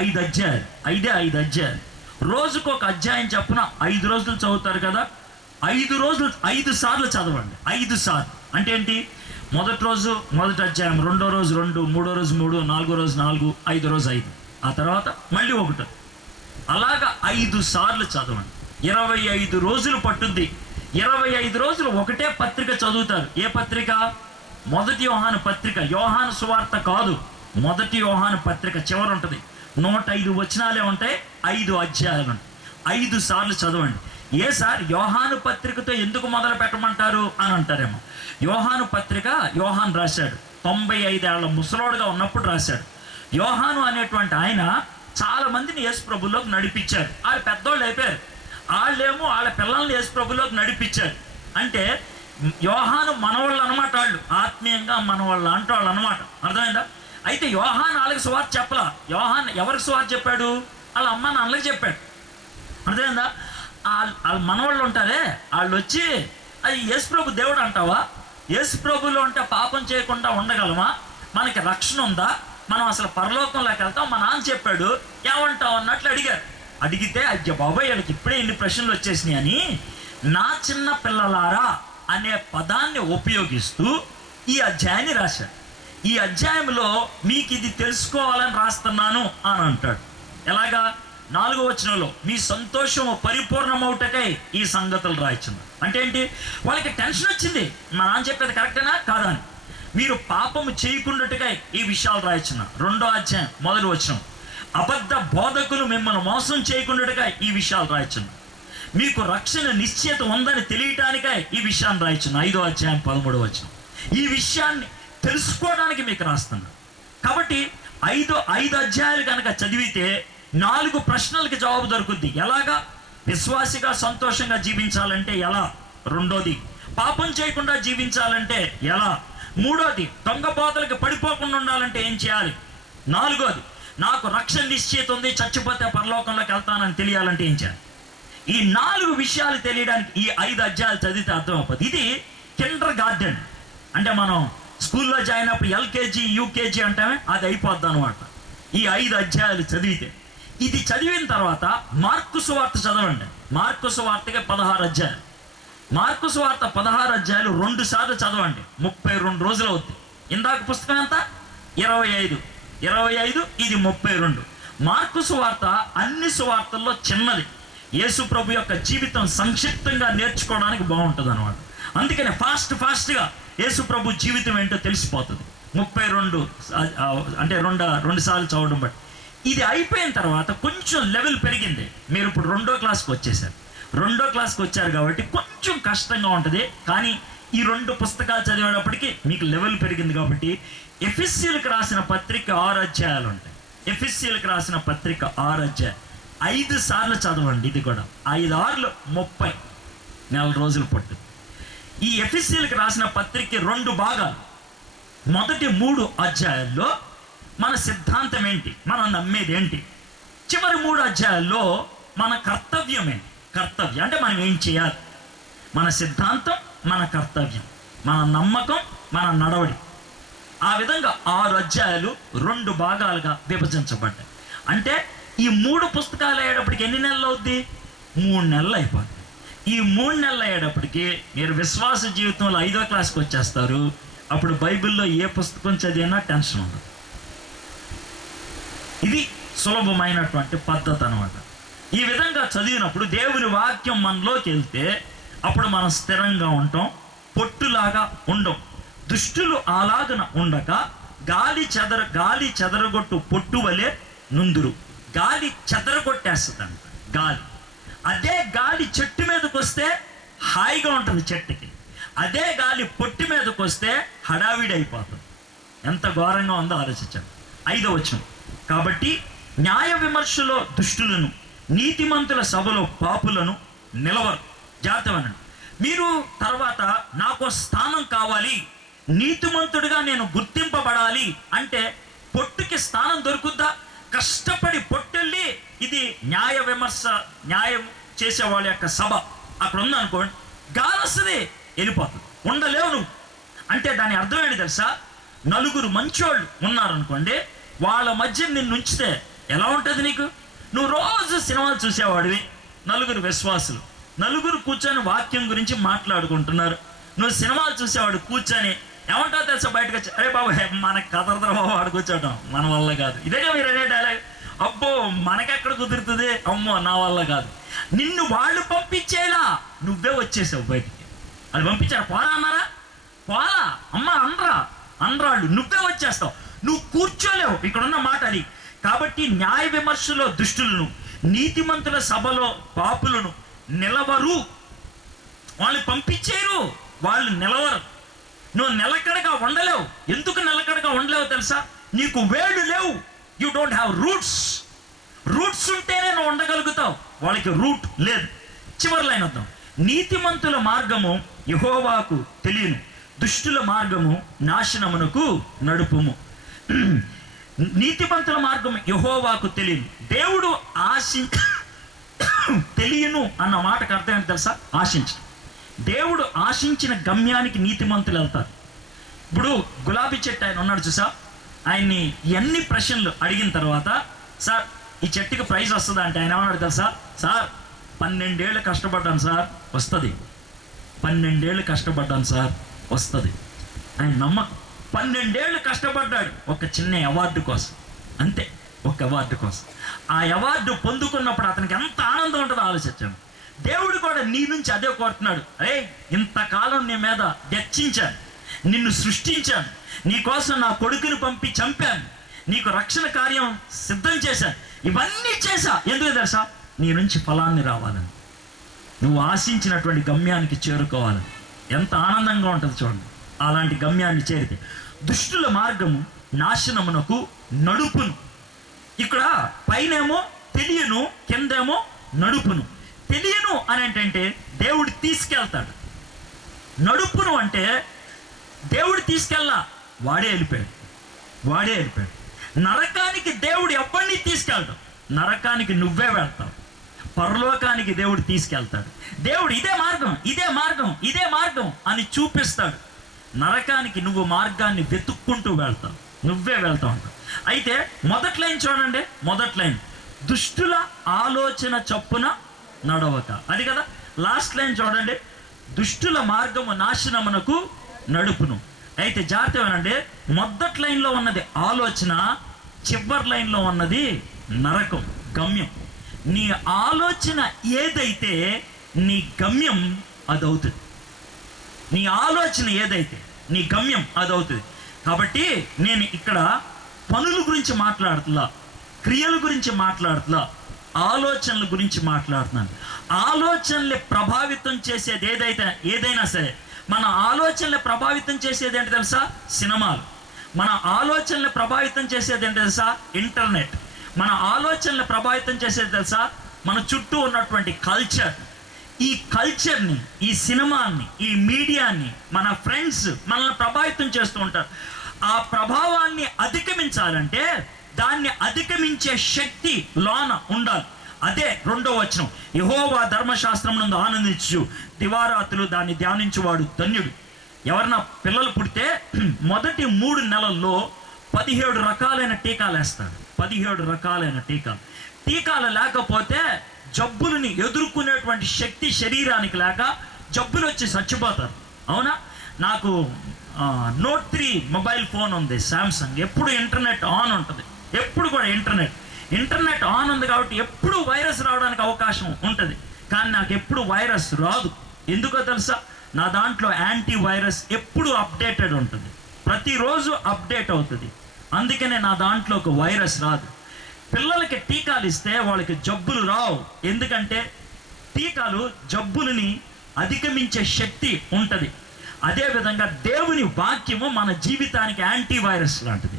5 అధ్యాయాలు, 5 అధ్యాయాలు. రోజుకొక అధ్యాయం చొప్పున 5 రోజులు చదువుతారు కదా, 5 రోజులు 5 సార్లు చదవండి. 5 సార్లు అంటే ఏంటి? మొదటి రోజు 1 అధ్యాయం, రెండో రోజు 2, మూడో రోజు 3, నాలుగో రోజు 4, 5 రోజు 5, ఆ తర్వాత మళ్ళీ 1. అలాగా 5 సార్లు చదవండి. 25 రోజులు పట్టుద్ది. 25 రోజులు ఒకటే పత్రిక చదువుతారు. ఏ పత్రిక? 1 యోహాను పత్రిక. యోహాను సువార్త కాదు, 1 యోహాను పత్రిక. చివరి ఉంటుంది. 105 వచనాలే ఉంటాయి, 5 అధ్యాయాలు ఉంటాయి. 5 సార్లు చదవండి. ఏ సార్ యోహాను పత్రికతో ఎందుకు మొదలు పెట్టమంటారు అని అంటారేమో. యోహాను పత్రిక యోహాను రాశాడు, 95 ఏళ్ల ముసలోడుగా ఉన్నప్పుడు రాశాడు. యోహాను అనేటువంటి ఆయన చాలా మందిని యేసు ప్రభులోకి నడిపించారు. వాళ్ళు పెద్దోళ్ళు అయిపోయారు, వాళ్ళేమో వాళ్ళ పిల్లల్ని యేసు ప్రభులోకి నడిపించారు. అంటే యోహాను మనవాళ్ళు అనమాట, వాళ్ళు ఆత్మీయంగా మనవాళ్ళు అంటాళ్ళు అనమాట. అర్థమైందా? అయితే యోహాను వాళ్ళకి సువార్త చెప్పలా. యోహాను ఎవరికి సువార్త చెప్పాడు? వాళ్ళ అమ్మ నాన్నలకి చెప్పాడు. అర్థమైందా? వాళ్ళ మనవాళ్ళు ఉంటారే, వాళ్ళు వచ్చి అది యేసు ప్రభు దేవుడు అంటావా? యేసు ప్రభులో ఉంటే పాపం చేయకుండా ఉండగలమా? మనకి రక్షణ ఉందా? మనం అసలు పరలోకంలోకి వెళ్తాం, మా నాన్న చెప్పాడు, ఏమంటావు అన్నట్లు అడిగారు. అడిగితే అయ్య బాబాయ్ వీళ్ళకి ఇప్పుడే ఇన్ని ప్రశ్నలు వచ్చేసినాయి అని నా చిన్న పిల్లలారా అనే పదాన్ని ఉపయోగిస్తూ ఈ అధ్యాయాన్ని రాశాడు. ఈ అధ్యాయంలో మీకు ఇది తెలుసుకోవాలని రాస్తున్నాను అని అంటాడు. ఎలాగా? 4వ వచనంలో మీ సంతోషము పరిపూర్ణమవుటకై ఈ సంగతులు రాయించింది. అంటే ఏంటి? వాళ్ళకి టెన్షన్ వచ్చింది, మా నాన్న చెప్పేది కరెక్టేనా కాదా అని. మీరు పాపము చేయకుండాటకై ఈ విషయాలు రాయించిన. 2వ అధ్యాయం 1వ వచనం, అబద్ధ బోధకులు మిమ్మల్ని మోసం చేయకుండాటకై ఈ విషయాలు రాయించిన. మీకు రక్షణ నిశ్చయత ఉందని తెలియటానికై ఈ విషయాన్ని రాయించిన. 5వ అధ్యాయం 13వ వచనం. ఈ విషయాన్ని తెలుసుకోవడానికి మీకు రాస్తున్నా. కాబట్టి 5 అధ్యాయాలు కనుక చదివితే 4 ప్రశ్నలకి జవాబు దొరుకుద్ది. ఎలాగా? విశ్వాసిగా సంతోషంగా జీవించాలంటే ఎలా? 2వది, పాపం చేయకుండా జీవించాలంటే ఎలా? 3వది, దొంగ బోధలకు పడిపోకుండా ఉండాలంటే ఏం చేయాలి? 4వది, నాకు రక్షణ నిశ్చయిత ఉంది, చచ్చిపోతే పరలోకంలోకి వెళ్తానని తెలియాలంటే ఏం చేయాలి? ఈ 4 విషయాలు తెలియడానికి ఈ 5 అధ్యాయాలు చదివితే అర్థమైపోతుంది. ఇది కిండర్ గార్డెన్ అంటే మనం స్కూల్లో జాయిన్ అప్పుడు LKG UKG అంటామే, అది అయిపోద్ది అనమాట ఈ 5 అధ్యాయాలు చదివితే. ఇది చదివిన తర్వాత మార్కు సువార్త చదవండి. మార్కు సువార్తకి 16 అధ్యాయాలు. మార్కు సువార్త 16 అధ్యాయాలు 2 సార్లు చదవండి, 32 రోజులు అవుతుంది. ఇందాక పుస్తకం ఎంత? 25, ఇది 32. మార్కు సువార్త అన్ని సువార్తల్లో చిన్నది. యేసు ప్రభు యొక్క జీవితం సంక్షిప్తంగా నేర్చుకోవడానికి బాగుంటుంది అనమాట. అందుకనే ఫాస్ట్గా యేసు ప్రభు జీవితం ఏంటో తెలిసిపోతుంది. 32 అంటే 2 సార్లు చదవడం బట్టి. ఇది అయిపోయిన తర్వాత కొంచెం లెవెల్ పెరిగింది. మీరు ఇప్పుడు 2వ క్లాస్కి వచ్చేసారు. 2వ క్లాస్కి వచ్చారు కాబట్టి కొంచెం కష్టంగా ఉంటుంది. కానీ ఈ 2 పుస్తకాలు చదివేటప్పటికి మీకు లెవెల్ పెరిగింది కాబట్టి ఎఫెసీయులకు రాసిన పత్రిక 6 అధ్యాయాలు ఉంటాయి. ఎఫెసీయులకు రాసిన పత్రిక 6 అధ్యాయాలు 5 సార్లు చదవండి. ఇది కూడా 5 6 30 4 రోజులు పట్టు. ఈ ఎఫెసీయులకు రాసిన పత్రిక 2 భాగాలు. మొదటి 3 అధ్యాయాల్లో మన సిద్ధాంతం ఏంటి, మనం నమ్మేది ఏంటి. చివరి 3 అధ్యాయాల్లో మన కర్తవ్యం ఏంటి. కర్తవ్యం అంటే మనం ఏం చేయాలి. మన సిద్ధాంతం, మన కర్తవ్యం, మన నమ్మకం, మన నడవడి. ఆ విధంగా 6 అధ్యాయాలు 2 భాగాలుగా విభజించబడ్డాయి. అంటే ఈ 3 పుస్తకాలు అయ్యేటప్పటికి ఎన్ని నెలలు అవుద్ది? 3 నెలలు అయిపోద్ది. ఈ 3 నెలలు అయ్యేటప్పటికి మీరు విశ్వాస జీవితంలో 5వ క్లాస్కి వచ్చేస్తారు. అప్పుడు బైబిల్లో ఏ పుస్తకం చదివినా టెన్షన్ ఉండదు. ఇది సులభమైనటువంటి పద్ధతి అనమాట. ఈ విధంగా చదివినప్పుడు దేవుని వాక్యం మనలోకి వెళ్తే అప్పుడు మనం స్థిరంగా ఉంటాం, పొట్టులాగా ఉండం. దుష్టులు అలాగన ఉండక గాలి చెదరగొట్టు పొట్టు వలె నుందురు. గాలి చెదరగొట్టేస్తుందంట గాలి. అదే గాలి చెట్టు మీదకి వస్తే హాయిగా ఉంటుంది చెట్టుకి, అదే గాలి పొట్టు మీదకి వస్తే హడావిడి అయిపోతుంది. ఎంత ఘోరంగా ఉందో ఆలోచించండి. 5వ వచనం, కాబట్టి న్యాయ విమర్శలో దుష్టులను, నీతిమంతుల సభలో పాపులను నిలవరు. జాగ్రత్తమనండి. మీరు తర్వాత నాకు స్థానం కావాలి, నీతిమంతుడిగా నేను గుర్తింపబడాలి అంటే పొట్టుకి స్థానం దొరుకుద్దా? కష్టపడి పొట్టెళ్ళి, ఇది న్యాయం చేసే వాళ్ళ యొక్క సభ అక్కడ ఉందనుకోండి, గాలి వస్తుంది, వెళ్ళిపోతుంది, ఉండలేవు నువ్వు. అంటే దాని అర్థం ఏంటి తెలుసా? నలుగురు మంచోళ్ళు ఉన్నారనుకోండి, వాళ్ళ మధ్య నిన్ను ఉంచితే ఎలా ఉంటుంది నీకు? నువ్వు రోజు సినిమాలు చూసేవాడివి, నలుగురు విశ్వాసులు, నలుగురు కూర్చొని వాక్యం గురించి మాట్లాడుకుంటున్నారు. నువ్వు సినిమాలు చూసేవాడు కూర్చొని ఏమంటావు తెలుసా? బయటకు వచ్చి, అరే బాబు మనకు కదరదరా బాబు, వాడు కూర్చోవటం మన వల్ల కాదు. ఇదేగా మీరు అనే డైలాగ్. అబ్బో మనకెక్కడ కుదురుతుంది, అమ్మో నా వల్ల కాదు. నిన్ను వాళ్ళు పంపించేలా నువ్వే వచ్చేసావు బయటికి. అది పంపించారా? పోరా అన్నారా? పోరా అమ్మ అనరాళ్ళు, నువ్వే వచ్చేస్తావు, నువ్వు కూర్చోలేవు. ఇక్కడున్న మాట అది. కాబట్టి న్యాయ విమర్శలో దుష్టులను, నీతిమంతుల సభలో పాపులను నిలవరు. వాళ్ళు పంపించేరు, వాళ్ళు నిలవరు. నువ్వు నిలకడగా ఉండలేవు. ఎందుకు నిలకడగా ఉండలేవు తెలుసా? నీకు వేళ్ళు లేవు. యూ డోంట్ హ్యావ్ రూట్స్ ఉంటేనే నువ్వు ఉండగలుగుతావు, వాళ్ళకి రూట్ లేదు. చివరి లైన్ వద్దాం. నీతిమంతుల మార్గము యెహోవాకు తెలియను, దుష్టుల మార్గము నాశనమునకు నడుపుము. నీతిమంతుల మార్గం యెహోవాకు తెలియను. దేవుడు తెలియను అన్న మాటకు అర్థం ఏంటి తెలుసా? ఆశించడం. దేవుడు ఆశించిన గమ్యానికి నీతిమంతులు వెళ్తారు. ఇప్పుడు గులాబీ చెట్టు ఆయన ఉన్నాడు చూసా, ఆయన్ని ఎన్ని ప్రశ్నలు అడిగిన తర్వాత, సార్ ఈ చెట్టుకి ప్రైజ్ వస్తుందా అంటే ఆయన ఏమన్నాడు తెలుసా? సార్ 12 ఏళ్ళు కష్టపడ్డాను సార్, వస్తుంది. 12 ఏళ్ళు కష్టపడ్డాను సార్, వస్తుంది. ఆయన నమ్మకం. 12 ఏళ్ళు కష్టపడ్డాడు ఒక చిన్న అవార్డు కోసం, అంతే, ఒక అవార్డు కోసం. ఆ అవార్డు పొందుకున్నప్పుడు అతనికి ఎంత ఆనందం ఉంటుందో ఆలోచించాను. దేవుడు కూడా నీ నుంచి అదే కోరుతున్నాడు. ఇంతకాలం నీ మీద వెచ్చించాను, నిన్ను సృష్టించాను, నీ కోసం నా కొడుకుని పంపి చంపాను, నీకు రక్షణ కార్యం సిద్ధం చేశాను, ఇవన్నీ చేశా. ఎందుకు తెలుసా? నీ నుంచి ఫలాన్ని రావాలని, నువ్వు ఆశించినటువంటి గమ్యానికి చేరుకోవాలని. ఎంత ఆనందంగా ఉంటుంది చూడండి అలాంటి గమ్యాన్ని చేరితే. దుష్టుల మార్గము నాశనమునకు నడుపును. ఇక్కడ పైనేమో తెలియను, కిందేమో నడుపును. తెలియను అని అంటే దేవుడు తీసుకెళ్తాడు, నడుపును అంటే దేవుడు తీసుకెళ్ళా, వాడే వెళ్ళిపోయాడు. నరకానికి దేవుడు ఎవరిని తీసుకెళ్తాడు? నరకానికి నువ్వే వెళ్తావు. పరలోకానికి దేవుడు తీసుకెళ్తాడు. దేవుడు ఇదే మార్గం అని చూపిస్తాడు. నరకానికి నువ్వు మార్గాన్ని వెతుక్కుంటూ వెళ్తావు, నువ్వే వెళ్తా ఉంటావు. అయితే మొదటి లైన్ చూడండి, మొదటి లైన్ దుష్టుల ఆలోచన చొప్పున నడవక, అది కదా. లాస్ట్ లైన్ చూడండి, దుష్టుల మార్గము నాశనమునకు నడుపును. అయితే జాగ్రత్త వినండి, మొదటి లైన్లో ఉన్నది ఆలోచన, చివరి లైన్లో ఉన్నది నరకం, గమ్యం. నీ ఆలోచన ఏదైతే నీ గమ్యం అదవుతుంది. నీ ఆలోచన ఏదైతే నీ గమ్యం అదవుతుంది. కాబట్టి నేను ఇక్కడ పనుల గురించి మాట్లాడుతున్నా, క్రియల గురించి మాట్లాడుతున్నా, ఆలోచనల గురించి మాట్లాడుతున్నాను. ఆలోచనల్ని ప్రభావితం చేసేది ఏదైనా సరే, మన ఆలోచనల్ని ప్రభావితం చేసేది ఏంటి తెలుసా? సినిమాలు. మన ఆలోచనల్ని ప్రభావితం చేసేది ఏంటి తెలుసా? ఇంటర్నెట్. మన ఆలోచనల్ని ప్రభావితం చేసేది తెలుసా? మన చుట్టూ ఉన్నటువంటి కల్చర్. ఈ కల్చర్ని, ఈ సినిమాని, ఈ మీడియాని, మన ఫ్రెండ్స్ మనల్ని ప్రభావితం చేస్తూ ఉంటారు. ఆ ప్రభావాన్ని అధిగమించాలంటే దాన్ని అధిగమించే శక్తి లోన ఉండాలి. అదే 2వ వచనం, యెహోవా ధర్మశాస్త్రమునందు ఆనందించు, దివారాత్రులు దాన్ని ధ్యానించువాడు ధన్యుడు. ఎవరన్నా పిల్లలు పుడితే మొదటి 3 నెలల్లో 17 రకాలైన టీకాలు వేస్తాడు. 17 రకాలైన టీకాలు లేకపోతే జబ్బులని ఎదుర్కొనేటువంటి శక్తి శరీరానికి లేక జబ్బులు వచ్చి చచ్చిపోతారు. అవునా? నాకు Note 3 మొబైల్ ఫోన్ ఉంది, శాంసంగ్. ఎప్పుడు ఇంటర్నెట్ ఆన్ ఉంటుంది, ఎప్పుడు కూడా ఇంటర్నెట్ ఆన్ ఉంది కాబట్టి ఎప్పుడు వైరస్ రావడానికి అవకాశం ఉంటుంది. కానీ నాకు ఎప్పుడు వైరస్ రాదు. ఎందుకో తెలుసా? నా దాంట్లో యాంటీ వైరస్ ఎప్పుడు అప్డేటెడ్ ఉంటుంది. ప్రతిరోజు అప్డేట్ అవుతుంది. అందుకనే నా దాంట్లో ఒక వైరస్ రాదు. పిల్లలకి టీకాలు ఇస్తే వాళ్ళకి జబ్బులు రావు. ఎందుకంటే టీకాలు జబ్బులని అధిగమించే శక్తి ఉంటుంది. అదేవిధంగా దేవుని వాక్యము మన జీవితానికి యాంటీవైరస్ లాంటిది.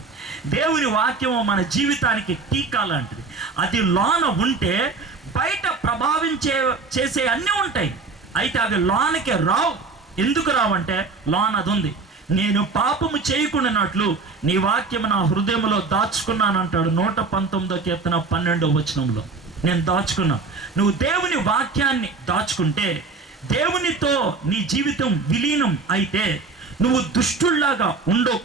దేవుని వాక్యము మన జీవితానికి టీకా లాంటిది. అది లోన ఉంటే బయట చేసే అన్నీ ఉంటాయి, అయితే అవి లోనకే రావు. ఎందుకు రావంటే లోన అది ఉంది. నేను పాపము చేయకుండానట్లు నీ వాక్యము నా హృదయంలో దాచుకున్నానంటాడు 119 కీర్తన 12వ వచనంలో. నేను దాచుకున్నా. నువ్వు దేవుని వాక్యాన్ని దాచుకుంటే, దేవునితో నీ జీవితం విలీనం అయితే నువ్వు దుష్టుల్లాగా ఉండవు,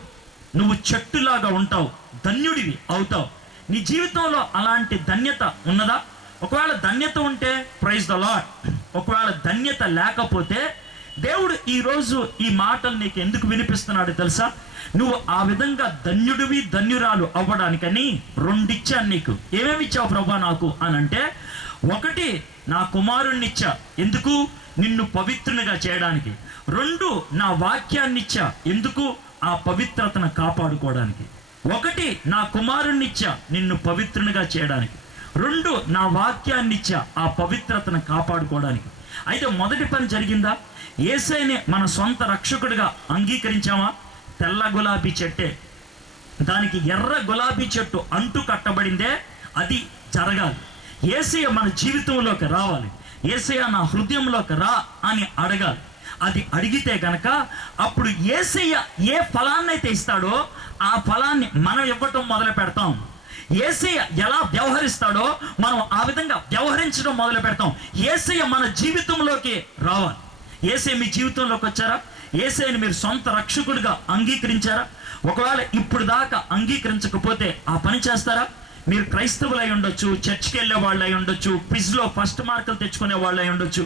నువ్వు చెట్టులాగా ఉంటావు, ధన్యుడివి అవుతావు. నీ జీవితంలో అలాంటి ధన్యత ఉన్నదా? ఒకవేళ ధన్యత ఉంటే ప్రైజ్ ద లార్డ్. ఒకవేళ ధన్యత లేకపోతే దేవుడు ఈరోజు ఈ మాటలు నీకు ఎందుకు వినిపిస్తున్నాడు తెలుసా? నువ్వు ఆ విధంగా ధన్యుడివి ధన్యురాలు అవ్వడానికని 2 ఇచ్చాను నీకు. ఏమేమి ఇచ్చావు ప్రభా నాకు అని అంటే, 1 నా కుమారుణ్ణి ఇచ్చా. ఎందుకు? నిన్ను పవిత్రునిగా చేయడానికి. 2 నా వాక్యాన్ని ఇచ్చా. ఎందుకు? ఆ పవిత్రతను కాపాడుకోవడానికి. 1 నా కుమారుణ్ణి ఇచ్చా నిన్ను పవిత్రునిగా చేయడానికి. 2 నా వాక్యాన్ని ఇచ్చా ఆ పవిత్రతను కాపాడుకోవడానికి. అయితే మొదటి పని జరిగిందా? యేసయ్యని మన సొంత రక్షకుడిగా అంగీకరించామా? తెల్ల గులాబీ చెట్టే, దానికి ఎర్ర గులాబీ చెట్టు అంటు కట్టబడిందే, అది జరగాలి. యేసయ్య మన జీవితంలోకి రావాలి. యేసయ్య నా హృదయంలోకి రా అని అడగాలి. అది అడిగితే గనక అప్పుడు యేసయ్య ఏ ఫలాన్నైతే ఇస్తాడో ఆ ఫలాన్ని మనం ఇవ్వటం మొదలు పెడతాం. యేసయ్య ఎలా వ్యవహరిస్తాడో మనం ఆ విధంగా వ్యవహరించడం మొదలు పెడతాం. యేసయ్య మన జీవితంలోకి రావాలి. యేసయ్య మీ జీవితంలోకి వచ్చారా? యేసయ్యని మీరు సొంత రక్షకుడిగా అంగీకరించారా? ఒకవేళ ఇప్పుడు దాకా అంగీకరించకపోతే ఆ పని చేస్తారా? మీరు క్రైస్తవులై ఉండొచ్చు, చర్చ్కి వెళ్ళే వాళ్ళు అయి ఉండొచ్చు, క్విజ్లో ఫస్ట్ మార్కులు తెచ్చుకునే వాళ్ళు అయి ఉండొచ్చు.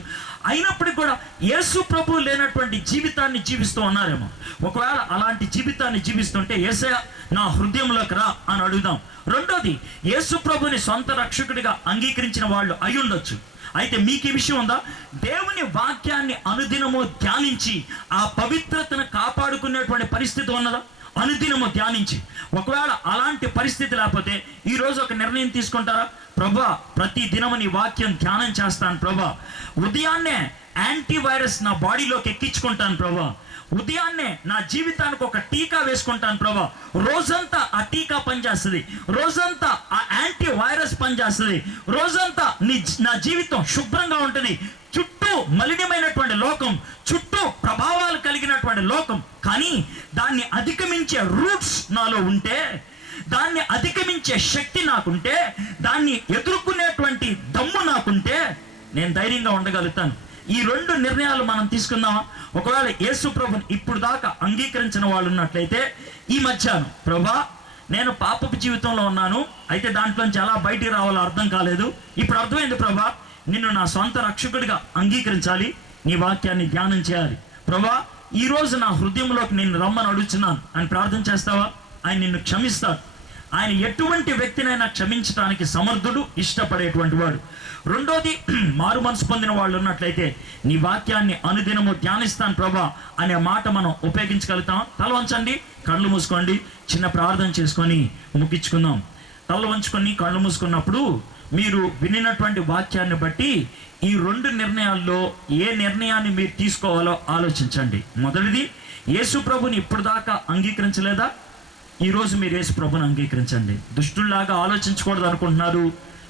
అయినప్పటికీ కూడా యేసు ప్రభు లేనటువంటి జీవితాన్ని జీవిస్తూ ఉన్నారేమో. ఒకవేళ అలాంటి జీవితాన్ని జీవిస్తుంటే యేసయ్య నా హృదయంలోకి రా అని అడుగుదాం. 2ది, యేసు ప్రభుని సొంత రక్షకుడిగా అంగీకరించిన వాళ్ళు అయి ఉండొచ్చు. అయితే మీకు ఈ విషయం ఉందా? దేవుని వాక్యాన్ని అనుదినము ధ్యానించి ఆ పవిత్రతను కాపాడుకునేటువంటి పరిస్థితి ఉన్నదా? అనుదినము ధ్యానించి. ఒకవేళ అలాంటి పరిస్థితి లేకపోతే ఈరోజు ఒక నిర్ణయం తీసుకుంటారా? ప్రభా, ప్రతి దినము నీ వాక్యం ధ్యానం చేస్తాను ప్రభా. ఉదయాన్నే యాంటీవైరస్ నా బాడీలోకి ఎక్కించుకుంటాను ప్రభా. ఉదయాన్నే నా జీవితానికి ఒక టీకా వేసుకుంటాను ప్రభా. రోజంతా ఆ టీకా పనిచేస్తుంది, రోజంతా ఆ యాంటీవైరస్ పనిచేస్తుంది, రోజంతా నా జీవితం శుభ్రంగా ఉంటుంది. చుట్టూ మలినమైనటువంటి లోకం, చుట్టూ ప్రభావాలు కలిగినటువంటి లోకం, కానీ దాన్ని అధిగమించే రూట్స్ నాలో ఉంటే, దాన్ని అధిగమించే శక్తి నాకుంటే, దాన్ని ఎదుర్కొనేటువంటి దమ్ము నాకుంటే నేను ధైర్యంగా ఉండగలుగుతాను. ఈ 2 నిర్ణయాలు మనం తీసుకుందామా? ఒకవేళ యేసు ప్రభుని ఇప్పుడు దాకా అంగీకరించిన వాళ్ళు ఉన్నట్లయితే ఈ మధ్యాహ్నం, ప్రభా నేను పాపపు జీవితంలో ఉన్నాను, అయితే దాంట్లోంచి ఎలా బయటికి రావాలో అర్థం కాలేదు, ఇప్పుడు అర్థమైంది ప్రభా, నిన్ను నా సొంత రక్షకుడిగా అంగీకరించాలి, నీ వాక్యాన్ని ధ్యానం చేయాలి. ప్రభా, ఈరోజు నా హృదయంలోకి నిన్ను రమ్మని అడుగుతున్నాను అని ప్రార్థన చేస్తావా? ఆయన నిన్ను క్షమిస్తాడు. ఆయన ఎటువంటి వ్యక్తినైనా క్షమించడానికి సమర్థుడు, ఇష్టపడేటువంటి వాడు. 2ది, మారు మనసు పొందిన వాళ్ళు ఉన్నట్లయితే నీ వాక్యాన్ని అనుదినము ధ్యానిస్తాను ప్రభా అనే మాట మనం ఉపయోగించగలుగుతాం. తల వంచండి, కళ్ళు మూసుకోండి, చిన్న ప్రార్థన చేసుకొని ముగించుకుందాం. తల వంచుకొని కళ్ళు మూసుకున్నప్పుడు మీరు వినినటువంటి వాక్యాన్ని బట్టి ఈ 2 నిర్ణయాల్లో ఏ నిర్ణయాన్ని మీరు తీసుకోవాలో ఆలోచించండి. మొదటిది, యేసు ప్రభుని ఇప్పుడు దాకా అంగీకరించలేదా? ఈరోజు మీరు యేసు ప్రభుని అంగీకరించండి. దుష్టుల్లాగా ఆలోచించకూడదు అనుకుంటున్నారు,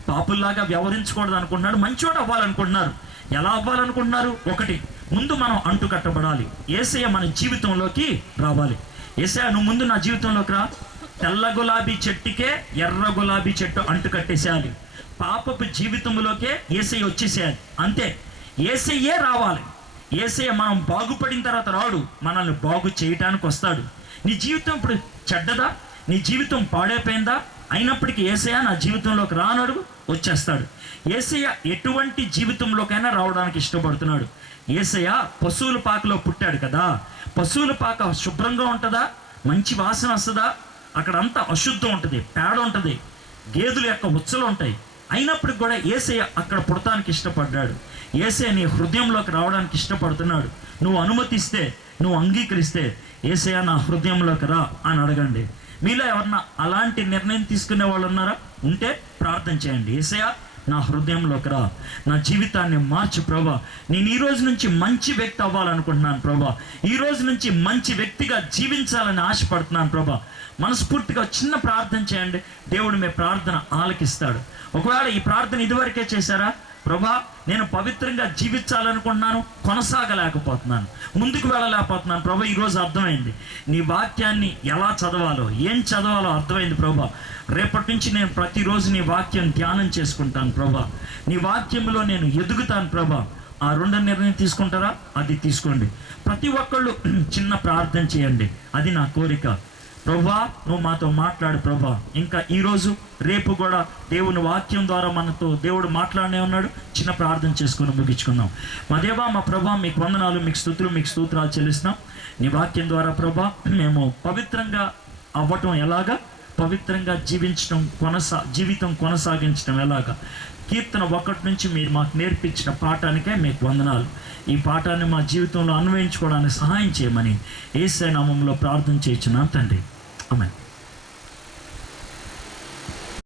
పాపుల్లాగా వ్యవహరించకూడదు అనుకుంటున్నారు, మంచోడు అవ్వాలనుకుంటున్నారు. ఎలా అవ్వాలనుకుంటున్నారు? 1, ముందు మనం అంటు కట్టబడాలి. యేసయ్య మన జీవితంలోకి రావాలి. యేసయ్య నువ్వు ముందు నా జీవితంలోకి రా. తెల్ల గులాబీ చెట్టుకే ఎర్ర గులాబీ చెట్టు అంటు కట్టేసేయాలి. పాపపు జీవితంలోకే యేసయ్య వచ్చేసేయాలి. అంతే, యేసయ్యే రావాలి. యేసయ్య మనం బాగుపడిన తర్వాత రాడు, మనల్ని బాగు చేయటానికి వస్తాడు. నీ జీవితం ఇప్పుడు చెడ్డదా? నీ జీవితం పాడైపోయిందా? అయినప్పటికీ యేసయ్య నా జీవితంలోకి రానడు, వచ్చేస్తాడు. యేసయ్య ఎటువంటి జీవితంలోకైనా రావడానికి ఇష్టపడుతున్నాడు. యేసయ్య పశువుల పాకలో పుట్టాడు కదా, పశువుల పాక శుభ్రంగా ఉంటుందా? మంచి వాసన వస్తుందా? అక్కడంతా అశుద్ధం ఉంటుంది, పేడ ఉంటుంది, గేదెల యొక్క ఉచ్చలు ఉంటాయి. అయినప్పటికి కూడా యేసయ్య అక్కడ పుడతానికి ఇష్టపడ్డాడు. యేసయ్య నీ హృదయంలోకి రావడానికి ఇష్టపడుతున్నాడు. నువ్వు అనుమతిస్తే నువ్వు అంగీకరిస్తే యేసయ్యా నా హృదయంలోకి రా అని అడగండి. మీలో ఎవరన్నా అలాంటి నిర్ణయం తీసుకునే వాళ్ళు ఉన్నారా? ఉంటే ప్రార్థన చేయండి. యేసయ్యా నా హృదయంలోకి రా, నా జీవితాన్ని మార్చు ప్రభా. నేను ఈ రోజు నుంచి మంచి వ్యక్తి అవ్వాలనుకుంటున్నాను ప్రభా. ఈ రోజు నుంచి మంచి వ్యక్తిగా జీవించాలని ఆశపడుతున్నాను ప్రభా. మనస్ఫూర్తిగా చిన్న ప్రార్థన చేయండి. దేవుడు మీ ప్రార్థన ఆలకిస్తాడు. ఒకవేళ ఈ ప్రార్థన ఇదివరకే చేశారా? ప్రభా, నేను పవిత్రంగా జీవించాలనుకుంటున్నాను, కొనసాగలేకపోతున్నాను, ముందుకు వెళ్ళలేకపోతున్నాను ప్రభా. ఈరోజు అర్థమైంది నీ వాక్యాన్ని ఎలా చదవాలో, ఏం చదవాలో అర్థమైంది ప్రభా. రేపటి నుంచి నేను ప్రతిరోజు నీ వాక్యం ధ్యానం చేసుకుంటాను ప్రభా. నీ వాక్యంలో నేను ఎదుగుతాను ప్రభా. ఆ రెండో నిర్ణయం తీసుకుంటారా? అది తీసుకోండి. ప్రతి ఒక్కళ్ళు చిన్న ప్రార్థన చేయండి. అది నా కోరిక. ప్రభా, నువ్వు మాతో మాట్లాడు ప్రభా. ఇంకా ఈరోజు రేపు కూడా దేవుని వాక్యం ద్వారా మనతో దేవుడు మాట్లాడనే ఉన్నాడు. చిన్న ప్రార్థన చేసుకుని ముగించుకుందాం. మా దేవా, మా ప్రభా, మీకు వందనాలు, మీకు స్తుతులు, మీకు స్తోత్రాలు చెల్లిస్తున్నాం. నీ వాక్యం ద్వారా ప్రభా మేము పవిత్రంగా అవ్వటం ఎలాగా, పవిత్రంగా జీవితం కొనసాగించడం ఎలాగా, కీర్తన 1 నుంచి మీరు మాకు నేర్పించిన పాఠానికే మీకు వందనాలు. ఈ పాఠాన్ని మా జీవితంలో అన్వయించుకోవడానికి సహాయం చేయమని యేసయ్య నామములో ప్రార్థన చేయించున్నాం తండ్రి. ఆమేన్.